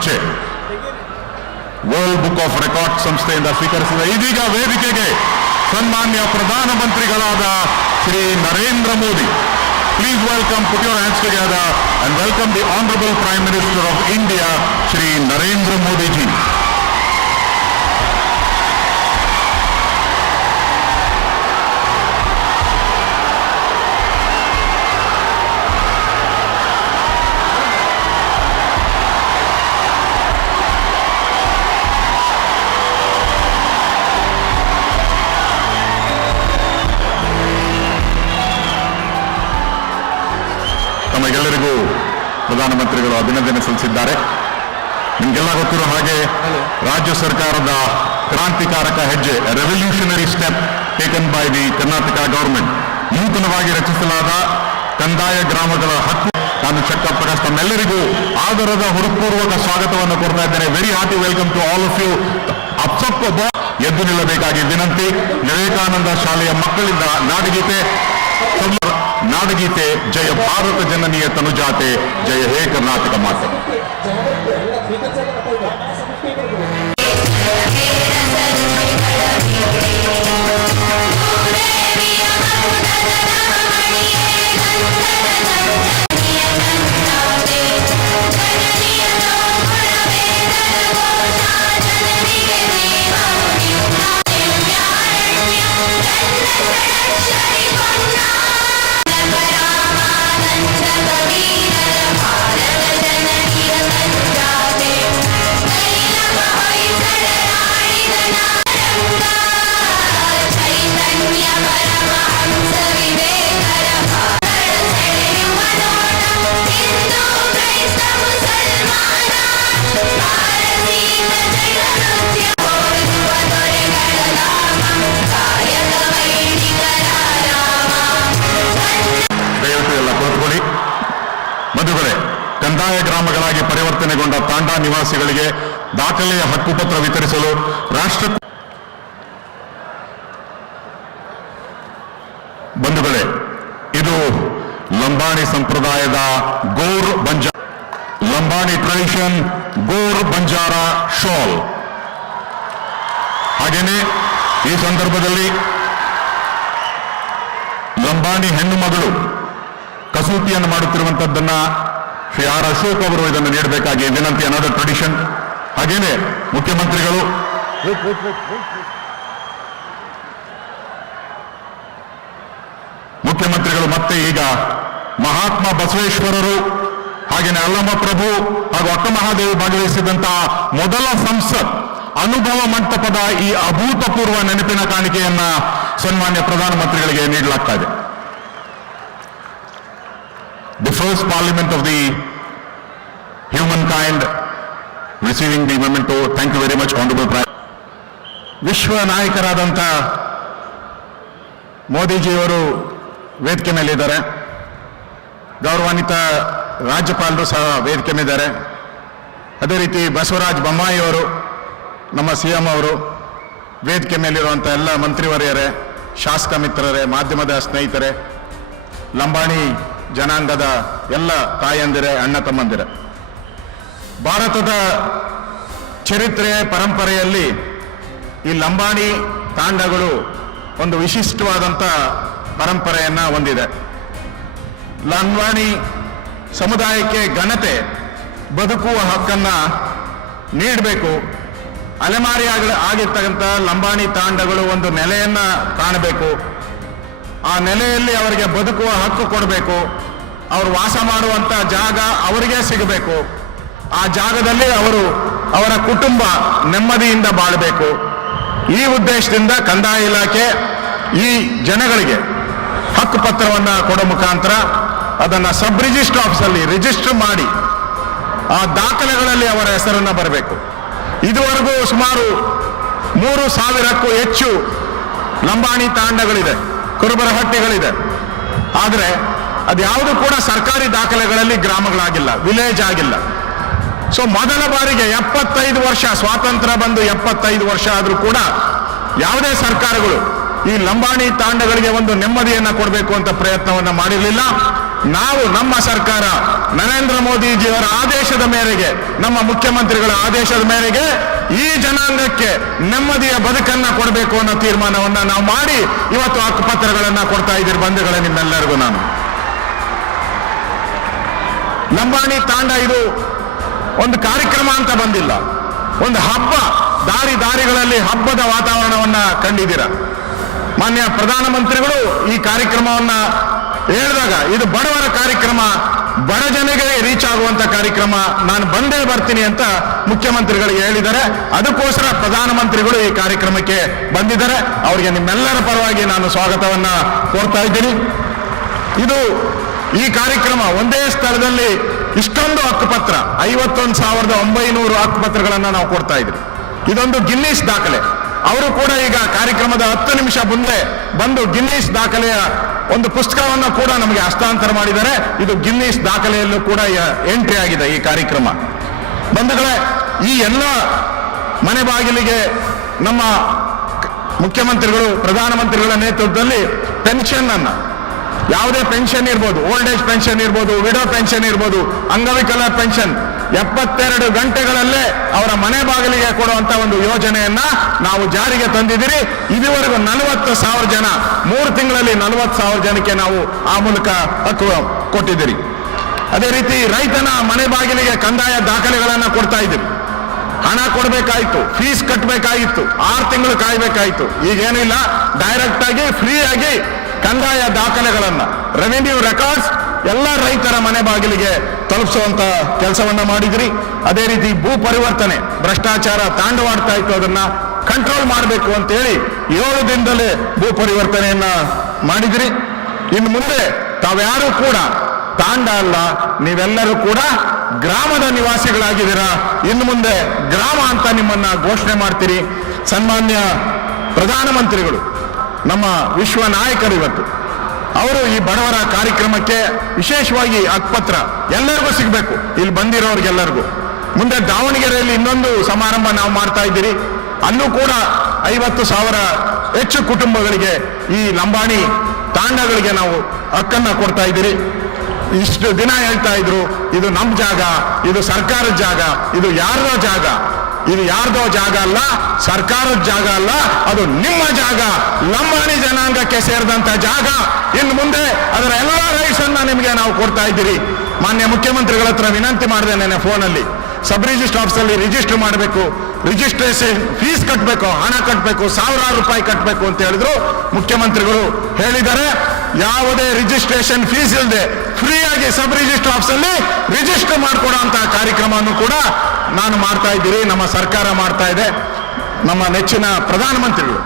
ಮುಂಚೆ world book of record ಸಂಸ್ಥೆಯಿಂದ ಸ್ವೀಕರಿಸಿದ ಇದೀಗ ವೇದಿಕೆಗೆ ಸನ್ಮಾನ್ಯ ಪ್ರಧಾನಮಂತ್ರಿಗಳಾದ ಶ್ರೀ Narendra Modi. Please welcome, put your hands together and welcome the Honorable Prime Minister of India, Shri Narendra Modi ji. ತಮಗೆಲ್ಲರಿಗೂ ಪ್ರಧಾನಮಂತ್ರಿಗಳು ಅಭಿನಂದನೆ ಸಲ್ಲಿಸಿದ್ದಾರೆ. ನಿಮಗೆಲ್ಲ ಗೊತ್ತಿರೋ ಹಾಗೆ ರಾಜ್ಯ ಸರ್ಕಾರದ ಕ್ರಾಂತಿಕಾರಕ ಹೆಜ್ಜೆ, revolutionary step taken by the Karnataka ಗವರ್ಮೆಂಟ್, ನೂತನವಾಗಿ ರಚಿಸಲಾದ ಕಂದಾಯ ಗ್ರಾಮಗಳ ಹಕ್ಕು. ನಾನು ಚಕ್ಕ ಪ್ರಕಾಶ್ ತಮ್ಮೆಲ್ಲರಿಗೂ ಆದರದ ಹೃತ್ಪೂರ್ವಕ ಸ್ವಾಗತವನ್ನು ಕೊಡ್ತಾ ಇದ್ದೇನೆ. Very hearty welcome to all of you. ಎದ್ದು ನಿಲ್ಲಬೇಕಾಗಿ ವಿನಂತಿ. ವಿವೇಕಾನಂದ ಶಾಲೆಯ ಮಕ್ಕಳಿಂದ ನಾಡಗೀತೆ ಜಯ ಭಾರತ ಜನನೀಯ ತನುಜಾತೆ, ಜಯ ಹೇ ಕರ್ನಾಟಕ ಮಾತೆ. ಬಂಧುಗಳೇ, ಕಂದಾಯ ಗ್ರಾಮಗಳಾಗಿ ಪರಿವರ್ತನೆಗೊಂಡ ತಾಂಡಾ ನಿವಾಸಿಗಳಿಗೆ ದಾಖಲೆಯ ಹಕ್ಕುಪತ್ರ ವಿತರಿಸಲು ಬಂಧುಗಳೇ, ಇದು ಲಂಬಾಣಿ ಸಂಪ್ರದಾಯದ ಲಂಬಾಣಿ ಟ್ರೆಡಿಷನ್ ಗೋರ್ ಬಂಜಾರ ಶಾಲ್. ಹಾಗೇನೆ ಈ ಸಂದರ್ಭದಲ್ಲಿ ಲಂಬಾಣಿ ಹೆಣ್ಣು ಮಗಳು ಕಸೂತಿಯನ್ನು ಮಾಡುತ್ತಿರುವಂತದ್ದನ್ನ ಶ್ರೀ ಆರ್ ಅಶೋಕ್ ಅವರು ಇದನ್ನು ನೀಡಬೇಕಾಗಿ ವಿನಂತಿ. Another tradition. ಹಾಗೇನೆ ಮುಖ್ಯಮಂತ್ರಿಗಳು ಮತ್ತೆ ಈಗ ಮಹಾತ್ಮ ಬಸವೇಶ್ವರರು ಹಾಗೇನೆ ಅಲ್ಲಮ ಪ್ರಭು ಹಾಗೂ ಅಕ್ಕ ಮಹಾದೇವಿ ಭಾಗವಹಿಸಿದಂತಹ ಮೊದಲ ಸಂಸತ್ ಅನುಭವ ಮಂಟಪದ ಈ ಅಭೂತಪೂರ್ವ ನೆನಪಿನ ಕಾಣಿಕೆಯನ್ನ ಸನ್ಮಾನ್ಯ ಪ್ರಧಾನಮಂತ್ರಿಗಳಿಗೆ ನೀಡಲಾಗ್ತಾ ಇದೆ. The first parliament of the humankind receiving the memento. Thank you very much, Honorable Prime. ವಿಶ್ವ ನಾಯಕರಾದಂಥ ಮೋದಿಜಿಯವರು ವೇದಿಕೆ ಮೇಲಿದ್ದಾರೆ. ಗೌರವಾನ್ವಿತ ರಾಜ್ಯಪಾಲರು ಸಹ ವೇದಿಕೆ ಮೇಲಿದ್ದಾರೆ. ಅದೇ ರೀತಿ ಬಸವರಾಜ ಬೊಮ್ಮಾಯಿ ಅವರು, ನಮ್ಮ CM ಅವರು, ವೇದಿಕೆ ಮೇಲಿರುವಂಥ ಎಲ್ಲ ಮಂತ್ರಿವರ್ಯರೇ, ಶಾಸಕ ಮಿತ್ರರೇ, ಮಾಧ್ಯಮದ ಸ್ನೇಹಿತರೆ, ಲಂಬಾಣಿ ಜನಾಂಗದ ಎಲ್ಲ ತಾಯಂದಿರೇ, ಅಣ್ಣ ತಮ್ಮಂದಿರೇ, ಭಾರತದ ಚರಿತ್ರೆ ಪರಂಪರೆಯಲ್ಲಿ ಈ ಲಂಬಾಣಿ ತಾಂಡಗಳು ಒಂದು ವಿಶಿಷ್ಟವಾದಂಥ ಪರಂಪರೆಯನ್ನು ಹೊಂದಿದೆ. ಲಂಬಾಣಿ ಸಮುದಾಯಕ್ಕೆ ಘನತೆ, ಬದುಕುವ ಹಕ್ಕನ್ನು ನೀಡಬೇಕು. ಅಲೆಮಾರಿ ಆಗಿರ್ತಕ್ಕಂಥ ಲಂಬಾಣಿ ತಾಂಡಗಳು ಒಂದು ನೆಲೆಯನ್ನು ಕಾಣಬೇಕು. ಆ ನೆಲೆಯಲ್ಲಿ ಅವರಿಗೆ ಬದುಕುವ ಹಕ್ಕು ಕೊಡಬೇಕು. ಅವರು ವಾಸ ಮಾಡುವಂಥ ಜಾಗ ಅವರಿಗೆ ಸಿಗಬೇಕು. ಆ ಜಾಗದಲ್ಲಿ ಅವರ ಕುಟುಂಬ ನೆಮ್ಮದಿಯಿಂದ ಬಾಳಬೇಕು. ಈ ಉದ್ದೇಶದಿಂದ ಕಂದಾಯ ಇಲಾಖೆ ಈ ಜನಗಳಿಗೆ ಹಕ್ಕು ಪತ್ರವನ್ನು ಕೊಡೋ ಮುಖಾಂತರ ಅದನ್ನು ಸಬ್ ರಿಜಿಸ್ಟರ್ ಆಫೀಸಲ್ಲಿ ರಿಜಿಸ್ಟರ್ ಮಾಡಿ ಆ ದಾಖಲೆಗಳಲ್ಲಿ ಅವರ ಹೆಸರನ್ನು ಬರಬೇಕು. ಇದುವರೆಗೂ ಸುಮಾರು 3,000ಕ್ಕೂ ಹೆಚ್ಚು ಲಂಬಾಣಿ ತಾಂಡಗಳಿದೆ, ಕುರುಬರಹಟ್ಟಿಗಳಿದೆ. ಆದರೆ ಅದ್ಯಾವುದು ಕೂಡ ಸರ್ಕಾರಿ ದಾಖಲೆಗಳಲ್ಲಿ ಗ್ರಾಮಗಳಾಗಿಲ್ಲ, ವಿಲೇಜ್ ಆಗಿಲ್ಲ. ಸೊ ಮೊದಲ ಬಾರಿಗೆ 75 ವರ್ಷ ಸ್ವಾತಂತ್ರ್ಯ ಬಂದು 75 ವರ್ಷ ಆದರೂ ಕೂಡ ಯಾವುದೇ ಸರ್ಕಾರಗಳು ಈ ಲಂಬಾಣಿ ತಾಂಡಗಳಿಗೆ ಒಂದು ನೆಮ್ಮದಿಯನ್ನು ಕೊಡಬೇಕು ಅಂತ ಪ್ರಯತ್ನವನ್ನು ಮಾಡಿರಲಿಲ್ಲ. ನಾವು ನಮ್ಮ ಸರ್ಕಾರ ನರೇಂದ್ರ ಮೋದಿಜಿಯವರ ಆದೇಶದ ಮೇರೆಗೆ, ನಮ್ಮ ಮುಖ್ಯಮಂತ್ರಿಗಳ ಆದೇಶದ ಮೇರೆಗೆ ಈ ಜನಾಂಗಕ್ಕೆ ನೆಮ್ಮದಿಯ ಬದುಕನ್ನ ಕೊಡಬೇಕು ಅನ್ನೋ ತೀರ್ಮಾನವನ್ನ ನಾವು ಮಾಡಿ ಇವತ್ತು ಹಕ್ಕುಪತ್ರಗಳನ್ನ ಕೊಡ್ತಾ ಇದ್ದೀರಿ ಬಂಧುಗಳೇ ನಿಮ್ಮೆಲ್ಲರಿಗೂ. ನಾನು ಲಂಬಾಣಿ ತಾಂಡ ಇದು ಒಂದು ಕಾರ್ಯಕ್ರಮ ಅಂತ ಬಂದಿಲ್ಲ, ಒಂದು ಹಬ್ಬ. ದಾರಿಗಳಲ್ಲಿ ಹಬ್ಬದ ವಾತಾವರಣವನ್ನ ಕಂಡಿದ್ದೀರ. ಮಾನ್ಯ ಪ್ರಧಾನಮಂತ್ರಿಗಳು ಈ ಕಾರ್ಯಕ್ರಮವನ್ನ ಹೇಳಿದಾಗ ಇದು ಬಡವರ ಕಾರ್ಯಕ್ರಮ, ಬಡ ಜನರಿಗೆ ರೀಚ್ ಆಗುವಂತ ಕಾರ್ಯಕ್ರಮ, ನಾನು ಬಂದೇ ಬರ್ತೀನಿ ಅಂತ ಮುಖ್ಯಮಂತ್ರಿಗಳಿಗೆ ಹೇಳಿದ್ದಾರೆ. ಅದಕ್ಕೋಸ್ಕರ ಪ್ರಧಾನಮಂತ್ರಿಗಳು ಈ ಕಾರ್ಯಕ್ರಮಕ್ಕೆ ಬಂದಿದ್ದಾರೆ. ಅವರಿಗೆ ನಿಮ್ಮೆಲ್ಲರ ಪರವಾಗಿ ನಾನು ಸ್ವಾಗತವನ್ನ ಕೋರ್ತಾ ಇದ್ದೀನಿ. ಈ ಕಾರ್ಯಕ್ರಮ ಒಂದೇ ಸ್ಥಳದಲ್ಲಿ ಇಷ್ಟೊಂದು ಹಕ್ಕುಪತ್ರ 51,900 ಹಕ್ಕುಪತ್ರಗಳನ್ನ ನಾವು ಕೊಡ್ತಾ ಇದ್ರಿ. ಇದೊಂದು ಗಿನ್ನೀಸ್ ದಾಖಲೆ. ಅವರು ಕೂಡ ಈಗ ಕಾರ್ಯಕ್ರಮದ 10 ನಿಮಿಷ ಮುಂದೆ ಬಂದು ಗಿನ್ನೀಸ್ ದಾಖಲೆಯ ಒಂದು ಪುಸ್ತಕವನ್ನು ಕೂಡ ನಮಗೆ ಹಸ್ತಾಂತರ ಮಾಡಿದ್ದಾರೆ. ಇದು ಗಿನ್ನೀಸ್ ದಾಖಲೆಯಲ್ಲೂ ಕೂಡ ಎಂಟ್ರಿ ಆಗಿದೆ ಈ ಕಾರ್ಯಕ್ರಮ. ಬಂಧುಗಳೇ, ಈ ಎಲ್ಲ ಮನೆ ಬಾಗಿಲಿಗೆ ನಮ್ಮ ಮುಖ್ಯಮಂತ್ರಿಗಳು ಪ್ರಧಾನಮಂತ್ರಿಗಳ ನೇತೃತ್ವದಲ್ಲಿ ಪೆನ್ಷನ್ ಅನ್ನ, ಯಾವುದೇ ಪೆನ್ಷನ್ ಇರ್ಬೋದು, ಓಲ್ಡ್ ಏಜ್ ಪೆನ್ಷನ್ ಇರ್ಬೋದು, ವಿಡೋ ಪೆನ್ಷನ್ ಇರ್ಬೋದು, ಅಂಗವಿಕಲ ಪೆನ್ಷನ್ 72 ಗಂಟೆಗಳಲ್ಲೇ ಅವರ ಮನೆ ಬಾಗಿಲಿಗೆ ಕೊಡುವಂತ ಒಂದು ಯೋಜನೆಯನ್ನ ನಾವು ಜಾರಿಗೆ ತಂದಿದ್ದೀರಿ. ಇದುವರೆಗೂ 40,000 ಜನ, 3 ತಿಂಗಳಲ್ಲಿ 40,000 ಜನಕ್ಕೆ ನಾವು ಆ ಮೂಲಕ ಹಕ್ಕು ಕೊಟ್ಟಿದ್ದೀರಿ. ಅದೇ ರೀತಿ ರೈತನ ಮನೆ ಬಾಗಿಲಿಗೆ ಕಂದಾಯ ದಾಖಲೆಗಳನ್ನ ಕೊಡ್ತಾ ಇದ್ದೀರಿ. ಹಣ ಕೊಡಬೇಕಾಯಿತು, ಫೀಸ್ ಕಟ್ಟಬೇಕಾಗಿತ್ತು, 6 ತಿಂಗಳು ಕಾಯಬೇಕಾಯಿತು. ಈಗೇನಿಲ್ಲ, ಡೈರೆಕ್ಟ್ ಆಗಿ ಫ್ರೀ ಆಗಿ ಕಂದಾಯ ದಾಖಲೆಗಳನ್ನ, ರೆವಿನ್ಯೂ ರೆಕಾರ್ಡ್ಸ್ ಎಲ್ಲ ರೈತರ ಮನೆ ಬಾಗಿಲಿಗೆ ತಲುಪಿಸುವಂತ ಕೆಲಸವನ್ನ ಮಾಡಿದ್ರಿ. ಅದೇ ರೀತಿ ಭೂ ಪರಿವರ್ತನೆ, ಭ್ರಷ್ಟಾಚಾರ ತಾಂಡವಾಡ್ತಾ ಇತ್ತು, ಅದನ್ನ ಕಂಟ್ರೋಲ್ ಮಾಡಬೇಕು ಅಂತೇಳಿ 7 ದಿನದಲ್ಲೇ ಭೂ ಪರಿವರ್ತನೆಯನ್ನ ಮಾಡಿದ್ರಿ. ಇನ್ನು ಮುಂದೆ ತಾವ್ಯಾರು ಕೂಡ ತಾಂಡ ಅಲ್ಲ, ನೀವೆಲ್ಲರೂ ಕೂಡ ಗ್ರಾಮದ ನಿವಾಸಿಗಳಾಗಿದ್ದೀರಾ. ಇನ್ನು ಮುಂದೆ ಗ್ರಾಮ ಅಂತ ನಿಮ್ಮನ್ನ ಘೋಷಣೆ ಮಾಡ್ತೀರಿ. ಸನ್ಮಾನ್ಯ ಪ್ರಧಾನಮಂತ್ರಿಗಳು, ನಮ್ಮ ವಿಶ್ವ ನಾಯಕರು, ಇವತ್ತು ಅವರು ಈ ಬಡವರ ಕಾರ್ಯಕ್ರಮಕ್ಕೆ ವಿಶೇಷವಾಗಿ ಹಕ್ಕುಪತ್ರ ಎಲ್ಲರಿಗೂ ಸಿಗಬೇಕು, ಇಲ್ಲಿ ಬಂದಿರೋರಿಗೆಲ್ಲರಿಗೂ. ಮುಂದೆ ದಾವಣಗೆರೆಯಲ್ಲಿ ಇನ್ನೊಂದು ಸಮಾರಂಭ ನಾವು ಮಾಡ್ತಾ ಇದ್ದೀರಿ. ಅಲ್ಲೂ ಕೂಡ 50,000 ಹೆಚ್ಚು ಕುಟುಂಬಗಳಿಗೆ, ಈ ಲಂಬಾಣಿ ತಾಂಡಗಳಿಗೆ ನಾವು ಹಕ್ಕನ್ನ ಕೊಡ್ತಾ ಇದ್ದೀರಿ. ಇಷ್ಟು ದಿನ ಹೇಳ್ತಾ ಇದ್ರು, ಇದು ನಮ್ಮ ಜಾಗ, ಇದು ಸರ್ಕಾರದ ಜಾಗ, ಇದು ಯಾರ್ದೋ ಜಾಗ. ಇದು ಯಾರ್ದೋ ಜಾಗ ಅಲ್ಲ, ಸರ್ಕಾರದ ಜಾಗ ಅಲ್ಲ, ಅದು ನಿಮ್ಮ ಜಾಗ, ಲಂಬಾಣಿ ಜನಾಂಗಕ್ಕೆ ಸೇರಿದಂತ ಜಾಗ. ಇನ್ನು ಮುಂದೆ ಅದರ ಎಲ್ಲ ರೈಟ್ಸ್ ಅನ್ನ ನಿಮಗೆ ನಾವು ಕೊಡ್ತಾ ಇದ್ದೀರಿ. ಮಾನ್ಯ ಮುಖ್ಯಮಂತ್ರಿಗಳ ಹತ್ರ ವಿನಂತಿ ಮಾಡಿದೆ ನೆನೆ ಫೋನಲ್ಲಿ, ಸಬ್ ರಿಜಿಸ್ಟರ್ ಆಫೀಸಲ್ಲಿ ರಿಜಿಸ್ಟರ್ ಮಾಡಬೇಕು, ರಿಜಿಸ್ಟ್ರೇಷನ್ ಫೀಸ್ ಕಟ್ಟಬೇಕು, ಹಣ ಕಟ್ಟಬೇಕು, ಸಾವಿರಾರು ರೂಪಾಯಿ ಕಟ್ಟಬೇಕು ಅಂತ ಹೇಳಿದ್ರು. ಮುಖ್ಯಮಂತ್ರಿಗಳು ಹೇಳಿದ್ದಾರೆ, ಯಾವುದೇ ರಿಜಿಸ್ಟ್ರೇಷನ್ ಫೀಸ್ ಇಲ್ಲದೆ ಫ್ರೀಯಾಗಿ ಸಬ್ ರಿಜಿಸ್ಟರ್ ಆಫೀಸಲ್ಲಿ ರಿಜಿಸ್ಟರ್ ಮಾಡಿಕೊಡುವಂತ ಕಾರ್ಯಕ್ರಮವನ್ನು ಕೂಡ ನಾನು ಮಾಡ್ತಾ ಇದ್ದೀರಿ, ನಮ್ಮ ಸರ್ಕಾರ ಮಾಡ್ತಾ ಇದೆ. ನಮ್ಮ ನೆಚ್ಚಿನ ಪ್ರಧಾನಮಂತ್ರಿಗಳು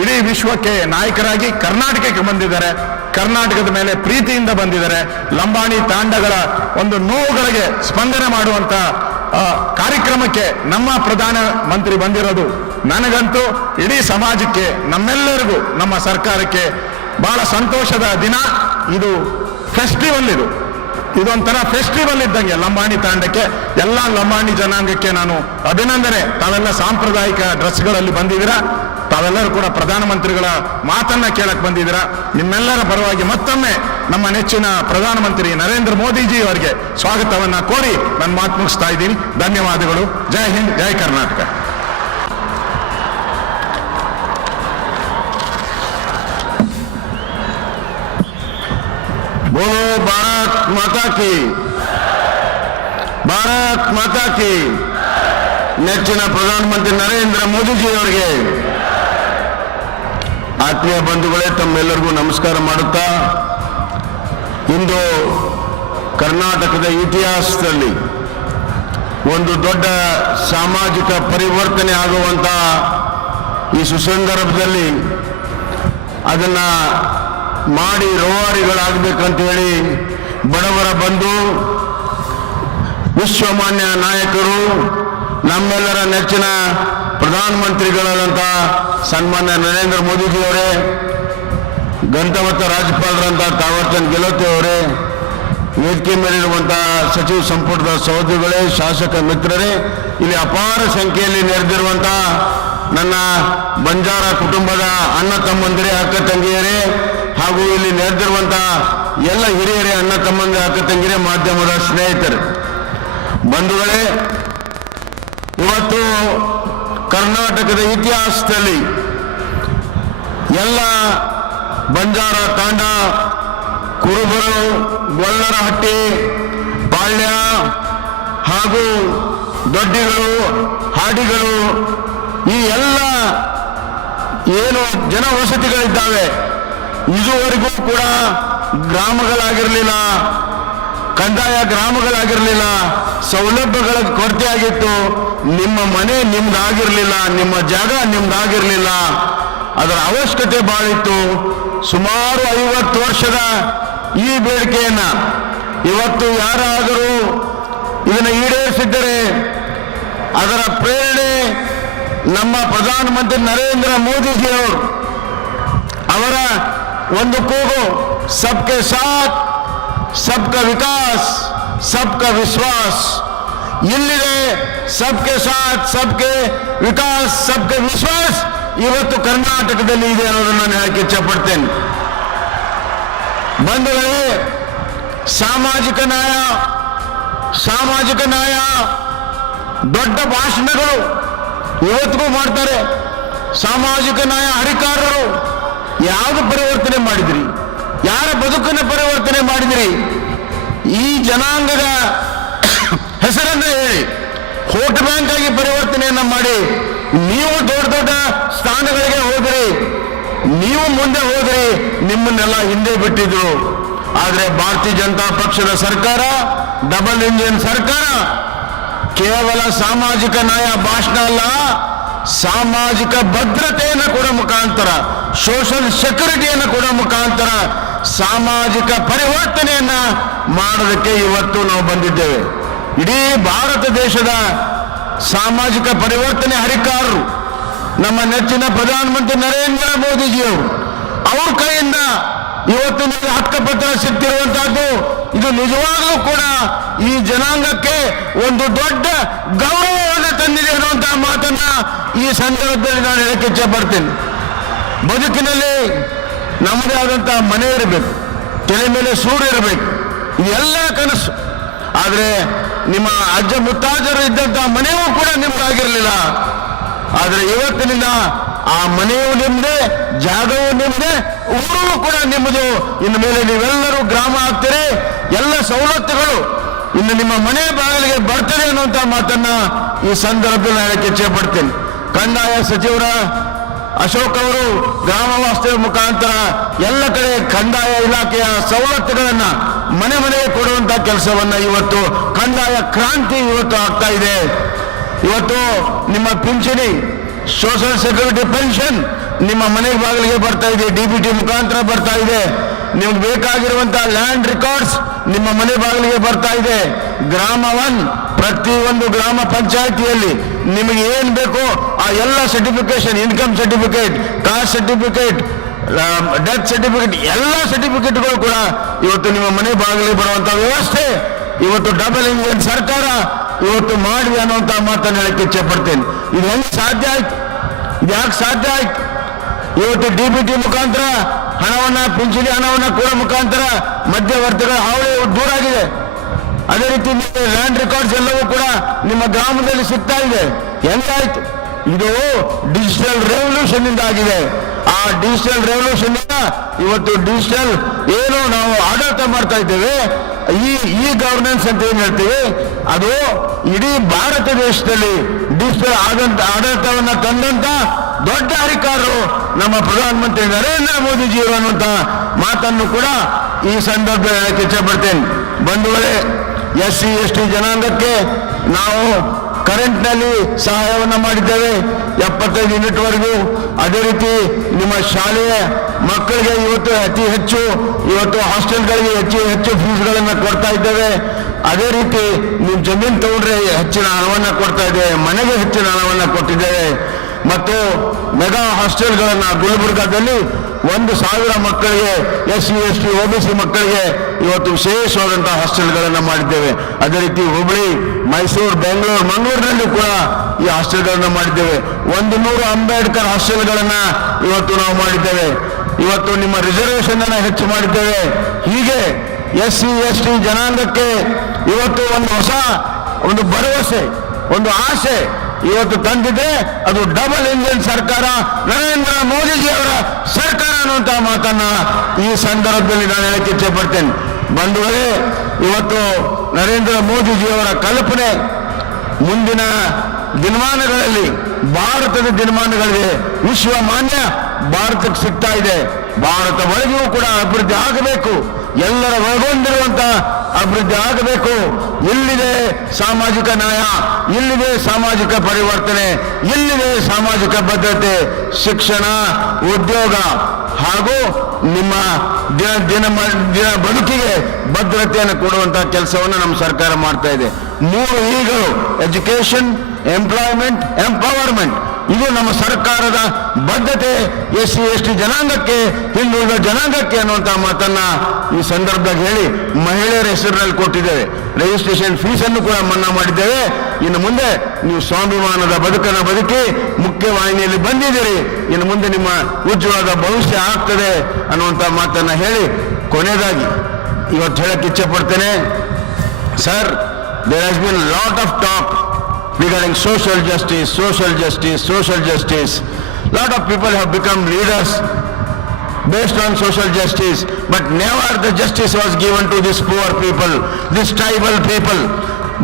ಇಡೀ ವಿಶ್ವಕ್ಕೆ ನಾಯಕರಾಗಿ ಕರ್ನಾಟಕಕ್ಕೆ ಬಂದಿದ್ದಾರೆ, ಕರ್ನಾಟಕದ ಮೇಲೆ ಪ್ರೀತಿಯಿಂದ ಬಂದಿದ್ದಾರೆ. ಲಂಬಾಣಿ ತಾಂಡಗಳ ಒಂದು ನೋವುಗಳಿಗೆ ಸ್ಪಂದನೆ ಮಾಡುವಂತ ಕಾರ್ಯಕ್ರಮಕ್ಕೆ ನಮ್ಮ ಪ್ರಧಾನ ಮಂತ್ರಿ ಬಂದಿರೋದು ನನಗಂತೂ, ಇಡೀ ಸಮಾಜಕ್ಕೆ, ನಮ್ಮೆಲ್ಲರಿಗೂ, ನಮ್ಮ ಸರ್ಕಾರಕ್ಕೆ ಬಹಳ ಸಂತೋಷದ ದಿನ. ಇದು ಫೆಸ್ಟಿವಲ್, ಇದೊಂಥರ ಫೆಸ್ಟಿವಲ್ ಇದ್ದಂಗೆ ಲಂಬಾಣಿ ತಾಂಡಕ್ಕೆ, ಎಲ್ಲ ಲಂಬಾಣಿ ಜನಾಂಗಕ್ಕೆ ನಾನು ಅಭಿನಂದನೆ. ತಾವೆಲ್ಲ ಸಾಂಪ್ರದಾಯಿಕ ಡ್ರೆಸ್ಗಳಲ್ಲಿ ಬಂದಿದ್ದೀರಾ, ತಾವೆಲ್ಲರೂ ಕೂಡ ಪ್ರಧಾನಮಂತ್ರಿಗಳ ಮಾತನ್ನ ಕೇಳಕ್ ಬಂದಿದ್ದೀರಾ. ನಿಮ್ಮೆಲ್ಲರ ಪರವಾಗಿ ಮತ್ತೊಮ್ಮೆ ನಮ್ಮ ನೆಚ್ಚಿನ ಪ್ರಧಾನಮಂತ್ರಿ ನರೇಂದ್ರ ಮೋದಿಜಿ ಅವರಿಗೆ ಸ್ವಾಗತವನ್ನ ಕೋರಿ ನನ್ನ ಮಾತು ಮುಗಿಸ್ತಾ ಇದ್ದೀನಿ. ಧನ್ಯವಾದಗಳು. ಜೈ ಹಿಂದ್, ಜೈ ಕರ್ನಾಟಕ. बोलो भारत माता की, ಭಾರತ್ ಮಾತಾ ಕಿ. ನೆಚ್ಚಿನ ಪ್ರಧಾನಮಂತ್ರಿ ನರೇಂದ್ರ ಮೋದಿಜಿ ಅವರಿಗೆ ಆತ್ಮೀಯ ಬಂಧುಗಳೇ, ತಮ್ಮೆಲ್ಲರಿಗೂ ನಮಸ್ಕಾರ ಮಾಡುತ್ತಾ, ಇಂದು ಕರ್ನಾಟಕದ ಇತಿಹಾಸದಲ್ಲಿ ಒಂದು ದೊಡ್ಡ ಸಾಮಾಜಿಕ ಪರಿವರ್ತನೆ ಆಗುವಂತ ಈ ಸುಸಂದರ್ಭದಲ್ಲಿ ಅದನ್ನ ಮಾಡಿ ರೋವಾರಿಗಳಾಗಬೇಕಂತ ಹೇಳಿ ಬಡವರ ಬಂಧು, ವಿಶ್ವಮಾನ್ಯ ನಾಯಕರು, ನಮ್ಮೆಲ್ಲರ ನೆಚ್ಚಿನ ಪ್ರಧಾನಮಂತ್ರಿಗಳಾದಂಥ ಸನ್ಮಾನ್ಯ ನರೇಂದ್ರ ಮೋದಿಜಿಯವರೇ, ಗಂಟಮತ್ತ ರಾಜ್ಯಪಾಲರಂಥ ತಾವರ್ಚಂದ್ ಗೆಹ್ಲೋಟ್ ಅವರೇ, ವೇದಿಕೆ ಮೇಲಿರುವಂಥ ಸಚಿವ ಸಂಪುಟದ ಸಹೋದರಿಗಳೇ, ಶಾಸಕ ಮಿತ್ರರೇ, ಇಲ್ಲಿ ಅಪಾರ ಸಂಖ್ಯೆಯಲ್ಲಿ ನೆರೆದಿರುವಂಥ ನನ್ನ ಬಂಜಾರ ಕುಟುಂಬದ ಅಣ್ಣ ತಮ್ಮಂದಿರೇ, ಅಕ್ಕ ತಂಗಿಯರೇ, ಹಾಗೂ ಇಲ್ಲಿ ನೆರೆದಿರುವಂಥ ಎಲ್ಲ ಹಿರಿಯರೇ, ಅಣ್ಣ ತಮ್ಮಂದಿರ, ಅಕ್ಕ ತಂಗಿರೇ, ಮಾಧ್ಯಮದ ಸ್ನೇಹಿತರು, ಬಂಧುಗಳೇ, ಇವತ್ತು ಕರ್ನಾಟಕದ ಇತಿಹಾಸದಲ್ಲಿ ಎಲ್ಲ ಬಂಜಾರ ತಾಂಡ, ಕುರುಬರು, ಗೊಲ್ಲರಹಟ್ಟಿ, ಪಾಳ್ಯ ಹಾಗೂ ದೊಡ್ಡಿಗಳು, ಹಾಡಿಗಳು, ಈ ಎಲ್ಲ ಏನು ಜನವಸತಿಗಳಿದ್ದಾವೆ, ಇದುವರೆಗೂ ಕೂಡ ಗ್ರಾಮಗಳಾಗಿರಲಿಲ್ಲ, ಕಂದಾಯ ಗ್ರಾಮಗಳಾಗಿರಲಿಲ್ಲ, ಸೌಲಭ್ಯಗಳ ಕೊರತೆ ಆಗಿತ್ತು. ನಿಮ್ಮ ಮನೆ ನಿಮ್ದಾಗಿರಲಿಲ್ಲ, ನಿಮ್ಮ ಜಾಗ ನಿಮ್ದಾಗಿರಲಿಲ್ಲ, ಅದರ ಅವಶ್ಯಕತೆ ಬಾಳಿತ್ತು. ಸುಮಾರು 50 ವರ್ಷದ ಈ ಬೇಡಿಕೆಯನ್ನ ಇವತ್ತು ಯಾರಾದರೂ ಇದನ್ನು ಈಡೇರಿಸಿದ್ದರೆ ಅದರ ಪ್ರೇರಣೆ ನಮ್ಮ ಪ್ರಧಾನಮಂತ್ರಿ ನರೇಂದ್ರ ಮೋದಿಜಿಯವರು. ಅವರ ಒಂದು ಕೂಗು ಸಬ್ಕೆ ಸಾಥ್ ಸಬ್ಕಾ ವಿಕಾಸ್ ಸಬ್ಕಾ ವಿಶ್ವಾಸ್. ಇಲ್ಲಿದೆ ಸಬ್ಕೆ ಸಾಥ್ ಸಬ್ಕೆ ವಿಕಾಸ್ ಸಬ್ಕೆ ವಿಶ್ವಾಸ್ ಇವತ್ತು ಕರ್ನಾಟಕದಲ್ಲಿ ಇದೆ ಅನ್ನೋದನ್ನು ನಾನು ಹೇಳಕ್ಕೆ ಇಚ್ಛಪಡ್ತೇನೆ. ಬಂಧುಗಳೇ, ಸಾಮಾಜಿಕ ನ್ಯಾಯ ದೊಡ್ಡ ಭಾಷಣಗಳು ಇವತ್ತಿಗೂ ಮಾಡ್ತಾರೆ. ಸಾಮಾಜಿಕ ನ್ಯಾಯ ಹರಿಕಾರರು ಯಾವುದು ಪರಿವರ್ತನೆ ಮಾಡಿದ್ರಿ? ಯಾರ ಬದುಕನ್ನು ಪರಿವರ್ತನೆ ಮಾಡಿದ್ರಿ? ಈ ಜನಾಂಗದ ಹೆಸರನ್ನು ಹೇಳಿ ವೋಟ್ ಬ್ಯಾಂಕ್ ಆಗಿ ಪರಿವರ್ತನೆಯನ್ನ ಮಾಡಿ ನೀವು ದೊಡ್ಡ ದೊಡ್ಡ ಸ್ಥಾನಗಳಿಗೆ ಹೋದ್ರಿ, ನೀವು ಮುಂದೆ ಹೋದ್ರಿ, ನಿಮ್ಮನ್ನೆಲ್ಲ ಹಿಂದೆ ಬಿಟ್ಟಿದ್ರು. ಆದರೆ ಭಾರತೀಯ ಜನತಾ ಪಕ್ಷದ ಸರ್ಕಾರ, ಡಬಲ್ ಇಂಜಿನ್ ಸರ್ಕಾರ, ಕೇವಲ ಸಾಮಾಜಿಕ ನ್ಯಾಯ ಭಾಷಣ ಅಲ್ಲ, ಸಾಮಾಜಿಕ ಭದ್ರತೆಯನ್ನು ಕೊಡೋ ಮುಖಾಂತರ, ಸೋಷಲ್ ಸೆಕ್ಯೂರಿಟಿಯನ್ನು ಕೊಡೋ ಮುಖಾಂತರ ಸಾಮಾಜಿಕ ಪರಿವರ್ತನೆಯನ್ನ ಮಾಡೋದಕ್ಕೆ ಇವತ್ತು ನಾವು ಬಂದಿದ್ದೇವೆ. ಇಡೀ ಭಾರತ ದೇಶದ ಸಾಮಾಜಿಕ ಪರಿವರ್ತನೆ ಹರಿಕಾರರು ನಮ್ಮ ನೆಚ್ಚಿನ ಪ್ರಧಾನಮಂತ್ರಿ ನರೇಂದ್ರ ಮೋದಿಜಿಯವರು, ಅವ್ರ ಕೈಯಿಂದ ಇವತ್ತು ನಿಮಗೆ ಹಕ್ಕುಪತ್ರ ಸಿಗ್ತಿರುವಂತಹದ್ದು ಇದು ನಿಜವಾಗಲೂ ಕೂಡ ಈ ಜನಾಂಗಕ್ಕೆ ಒಂದು ದೊಡ್ಡ ಗೌರವವನ್ನು ತಂದಿದೆ ಅನ್ನುವಂತಹ ಮಾತನ್ನ ಈ ಸಂದರ್ಭದಲ್ಲಿ ನಾನು ಹೇಳಕ್ಕೆ ಇಚ್ಛೆ ಪಡ್ತೇನೆ. ಬದುಕಿನಲ್ಲಿ ನಮ್ಮದೇ ಆದಂತಹ ಮನೆ ಇರಬೇಕು, ತಲೆ ಮೇಲೆ ಸೂರು ಇರಬೇಕು, ಇದೆಲ್ಲ ಕನಸು. ಆದರೆ ನಿಮ್ಮ ಅಜ್ಜ ಮುತ್ತಾಜರು ಇದ್ದಂತಹ ಮನೆಯೂ ಕೂಡ ನಿಮ್ದಾಗಿರಲಿಲ್ಲ. ಆದರೆ ಇವತ್ತಿನಿಂದ ಆ ಮನೆಯೂ ನಿಮ್ಮದೇ, ಜಾಗವೂ ನಿಮ್ಮದೇ, ಊರು ಕೂಡ ನಿಮ್ಮದು. ಇನ್ನು ಮೇಲೆ ನೀವೆಲ್ಲರೂ ಗ್ರಾಮ ಆಗ್ತೀರಿ, ಎಲ್ಲ ಸವಲತ್ತುಗಳು ಇನ್ನು ನಿಮ್ಮ ಮನೆ ಬಾಗಿಲಿಗೆ ಬರ್ತದೆ ಅನ್ನುವಂಥ ಮಾತನ್ನ ಈ ಸಂದರ್ಭದಲ್ಲಿ ಹೇಳಕ್ಕೆ ಇಚ್ಛೆ ಪಡ್ತೇನೆ. ಕಂದಾಯ ಸಚಿವರ ಅಶೋಕ್ ಅವರು ಗ್ರಾಮ ವಾಸ್ತವ್ಯ ಮುಖಾಂತರ ಎಲ್ಲ ಕಡೆ ಕಂದಾಯ ಇಲಾಖೆಯ ಸವಲತ್ತುಗಳನ್ನ ಮನೆ ಮನೆಗೆ ಕೊಡುವಂತ ಕೆಲಸವನ್ನ ಇವತ್ತು ಕಂದಾಯ ಕ್ರಾಂತಿ ಇವತ್ತು ಆಗ್ತಾ ಇದೆ. ಇವತ್ತು ನಿಮ್ಮ ಪಿಂಚಣಿ, ಸೋಷಿಯಲ್ ಸೆಕ್ಯೂರಿಟಿ ಪೆನ್ಷನ್ ನಿಮ್ಮ ಮನೆ ಬಾಗಿಲಿಗೆ ಬರ್ತಾ ಇದೆ, DBT ಮುಖಾಂತರ ಬರ್ತಾ ಇದೆ. ನಿಮ್ಗೆ ಬೇಕಾಗಿರುವಂತಹ ಲ್ಯಾಂಡ್ ರೆಕಾರ್ಡ್ಸ್ ನಿಮ್ಮ ಮನೆ ಬಾಗಿಲಿಗೆ ಬರ್ತಾ ಇದೆ. ಗ್ರಾಮ 1 ಪ್ರತಿಯೊಂದು ಗ್ರಾಮ ಪಂಚಾಯಿತಿಯಲ್ಲಿ ನಿಮಗೆ ಏನ್ ಬೇಕೋ ಆ ಎಲ್ಲ certification, income certificate, caste certificate, death certificate, ಎಲ್ಲ ಸರ್ಟಿಫಿಕೇಟ್ಗಳು ಕೂಡ ಇವತ್ತು ನಿಮ್ಮ ಮನೆ ಬಾಗಿಲಿಗೆ ಬರುವಂತಹ ವ್ಯವಸ್ಥೆ ಇವತ್ತು ಡಬಲ್ ಇಂಜಿನ್ ಸರ್ಕಾರ ಇವತ್ತು ಮಾಡಿ ಅನ್ನುವಂತ ಮಾತನ್ನು ಹೇಳಕ್ಕೆ ಇಚ್ಛೆ ಪಡ್ತೇನೆ. ಇದು ಹೆಂಗೆ ಸಾಧ್ಯ ಆಯ್ತು? ಇದು ಯಾಕೆ ಸಾಧ್ಯ ಆಯ್ತು? ಇವತ್ತು DBT ಮುಖಾಂತರ ಹಣವನ್ನ, ಪಿಂಚಣಿ ಹಣವನ್ನ ಕೊಡೋ ಮುಖಾಂತರ ಮಧ್ಯವರ್ತಿಗಳ ಹಾವಳಿ ದೂರ ಆಗಿದೆ. ಅದೇ ರೀತಿ ಲ್ಯಾಂಡ್ ರೆಕಾರ್ಡ್ಸ್ ಎಲ್ಲವೂ ಕೂಡ ನಿಮ್ಮ ಗ್ರಾಮದಲ್ಲಿ ಸಿಗ್ತಾ ಇದೆ. ಹೆಂಗಾಯ್ತು? ಇದು ಡಿಜಿಟಲ್ ರೆವಲ್ಯೂಷನ್ ಇಂದ ಆಗಿದೆ. ಆ ಡಿಜಿಟಲ್ ರೆವಲ್ಯೂಷನ್ ಇಂದ ಇವತ್ತು ಡಿಜಿಟಲ್ ಏನು ನಾವು ಆಡಳಿತ ಮಾಡ್ತಾ ಇದ್ದೇವೆ, ಈ ಗವರ್ನೆನ್ಸ್ ಅಂತ ಏನ್ ಹೇಳ್ತೀವಿ, ಅದು ಇಡೀ ಭಾರತ ದೇಶದಲ್ಲಿ ಡಿಜಿಟಲ್ ಆಡಳಿತವನ್ನ ತಂದಂತ ದೊಡ್ಡ ಹರಿಕಾರರು ನಮ್ಮ ಪ್ರಧಾನಮಂತ್ರಿ ನರೇಂದ್ರ ಮೋದಿಜಿಯವರು ಅನ್ನುವಂತ ಮಾತನ್ನು ಕೂಡ ಈ ಸಂದರ್ಭದಲ್ಲಿ ಹೇಳಕ್ಕೆ ಇಚ್ಛೆ ಪಡ್ತೇನೆ. ಬಂಧುಗಳೇ, SC ST ಜನಾಂಗಕ್ಕೆ ನಾವು ಕರೆಂಟ್ನಲ್ಲಿ ಸಹಾಯವನ್ನು ಮಾಡಿದ್ದೇವೆ 75 ಯೂನಿಟ್ವರೆಗೂ. ಅದೇ ರೀತಿ ನಿಮ್ಮ ಶಾಲೆಯ ಮಕ್ಕಳಿಗೆ ಇವತ್ತು ಅತಿ ಹೆಚ್ಚು ಇವತ್ತು ಹಾಸ್ಟೆಲ್ಗಳಿಗೆ ಹೆಚ್ಚು ಫೀಸ್ಗಳನ್ನು ಕೊಡ್ತಾ ಇದ್ದೇವೆ. ಅದೇ ರೀತಿ ನೀವು ಜಮೀನು ತಗೊಂಡ್ರೆ ಹೆಚ್ಚಿನ ಹಣವನ್ನು ಕೊಡ್ತಾ ಇದ್ದೇವೆ, ಮನೆಗೆ ಹೆಚ್ಚಿನ ಹಣವನ್ನು ಕೊಟ್ಟಿದ್ದೇವೆ. ಮತ್ತು ಮೆಗಾ ಹಾಸ್ಟೆಲ್ಗಳನ್ನು ಗುಲ್ಬರ್ಗಾದಲ್ಲಿ 1,000 ಮಕ್ಕಳಿಗೆ, SC ST OBC ಮಕ್ಕಳಿಗೆ ಇವತ್ತು ವಿಶೇಷವಾದಂತಹ ಹಾಸ್ಟೆಲ್ಗಳನ್ನು ಮಾಡಿದ್ದೇವೆ. ಅದೇ ರೀತಿ ಹುಬ್ಬಳ್ಳಿ, ಮೈಸೂರು, ಬೆಂಗಳೂರು, ಮಂಗಳೂರಿನಲ್ಲಿ ಕೂಡ ಈ ಹಾಸ್ಟೆಲ್ಗಳನ್ನು ಮಾಡಿದ್ದೇವೆ. 100 ಅಂಬೇಡ್ಕರ್ ಹಾಸ್ಟೆಲ್ಗಳನ್ನು ಇವತ್ತು ನಾವು ಮಾಡಿದ್ದೇವೆ. ಇವತ್ತು ನಿಮ್ಮ ರಿಸರ್ವೇಶನ್ ಅನ್ನು ಹೆಚ್ಚು ಮಾಡಿದ್ದೇವೆ. ಹೀಗೆ SC ST ಜನಾಂಗಕ್ಕೆ ಇವತ್ತು ಒಂದು ಹೊಸ ಒಂದು ಭರವಸೆ, ಒಂದು ಆಸೆ ಇವತ್ತು ತಂದಿದೆ. ಅದು ಡಬಲ್ ಇಂಜಿನ್ ಸರ್ಕಾರ, ನರೇಂದ್ರ ಮೋದಿಜಿ ಅವರ ಸರ್ಕಾರ ಅನ್ನುವಂತಹ ಮಾತನ್ನ ಈ ಸಂದರ್ಭದಲ್ಲಿ ನಾನು ಹೇಳಕ್ಕೆ ಇಚ್ಛೆ ಪಡ್ತೇನೆ. ಬಂಧುಗಳೇ, ಇವತ್ತು ನರೇಂದ್ರ ಮೋದಿಜಿಯವರ ಕಲ್ಪನೆ ಮುಂದಿನ ದಿನಮಾನಗಳಲ್ಲಿ, ಭಾರತದ ದಿನಮಾನಗಳಿಗೆ ವಿಶ್ವಮಾನ್ಯ ಭಾರತಕ್ಕೆ ಸಿಗ್ತಾ ಇದೆ. ಭಾರತ ಒಳಗೂ ಕೂಡ ಅಭಿವೃದ್ಧಿ ಆಗಬೇಕು, ಎಲ್ಲರ ಒಳಗೊಂಡಿರುವಂತಹ ಅಭಿವೃದ್ಧಿ ಆಗಬೇಕು. ಇಲ್ಲಿದೆ ಸಾಮಾಜಿಕ ನ್ಯಾಯ, ಇಲ್ಲಿದೆ ಸಾಮಾಜಿಕ ಪರಿವರ್ತನೆ, ಇಲ್ಲಿದೆ ಸಾಮಾಜಿಕ ಭದ್ರತೆ, ಶಿಕ್ಷಣ, ಉದ್ಯೋಗ ಹಾಗೂ ನಿಮ್ಮ ದಿನ ಬದುಕಿಗೆ ಭದ್ರತೆಯನ್ನು ಕೊಡುವಂತಹ ಕೆಲಸವನ್ನು ನಮ್ಮ ಸರ್ಕಾರ ಮಾಡ್ತಾ ಇದೆ. 3 ಈಗಳು: ಎಜುಕೇಶನ್, ಎಂಪ್ಲಾಯ್ಮೆಂಟ್, ಎಂಪವರ್ಮೆಂಟ್. ಇದು ನಮ್ಮ ಸರ್ಕಾರದ ಬದ್ಧತೆ. SC ST ಜನಾಂಗಕ್ಕೆ, ಹಿಂದುಳಿದ ಜನಾಂಗಕ್ಕೆ ಅನ್ನುವಂತಹ ಮಾತನ್ನ ಈ ಸಂದರ್ಭದಾಗ ಹೇಳಿ, ಮಹಿಳೆಯರ ಹೆಸರಿನಲ್ಲಿ ಕೊಟ್ಟಿದ್ದೇವೆ. ರಿಜಿಸ್ಟ್ರೇಷನ್ ಫೀಸನ್ನು ಕೂಡ ಮನ್ನಾ ಮಾಡಿದ್ದೇವೆ. ಇನ್ನು ಮುಂದೆ ನೀವು ಸ್ವಾಭಿಮಾನದ ಬದುಕನ್ನು ಬದುಕಿ ಮುಖ್ಯವಾಹಿನಿಯಲ್ಲಿ ಬಂದಿದ್ದೀರಿ. ಇನ್ನು ಮುಂದೆ ನಿಮ್ಮ ಉಜ್ವಲದ ಭವಿಷ್ಯ ಆಗ್ತದೆ ಅನ್ನುವಂಥ ಮಾತನ್ನ ಹೇಳಿ, ಕೊನೆಯದಾಗಿ ಇವತ್ತು ಹೇಳಕ್ಕೆ ಇಚ್ಛೆ ಪಡ್ತೇನೆ. Sir, there has been lot of talk regarding social justice, social justice, social justice. Lot of people have become leaders based on social justice, but never the justice was given to these poor people, these tribal people.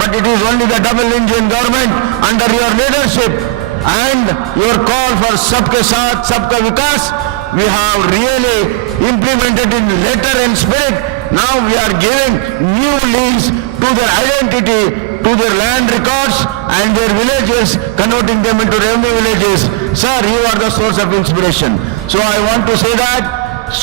But it is only the double engine government under your leadership and your call for Sabke Saath, Sabka Vikas, we have really implemented in letter and spirit. Now we are giving new leads to their identity, to their land records and their villages, converting them into revenue villages. Sir, you are the source of inspiration. So I want to say that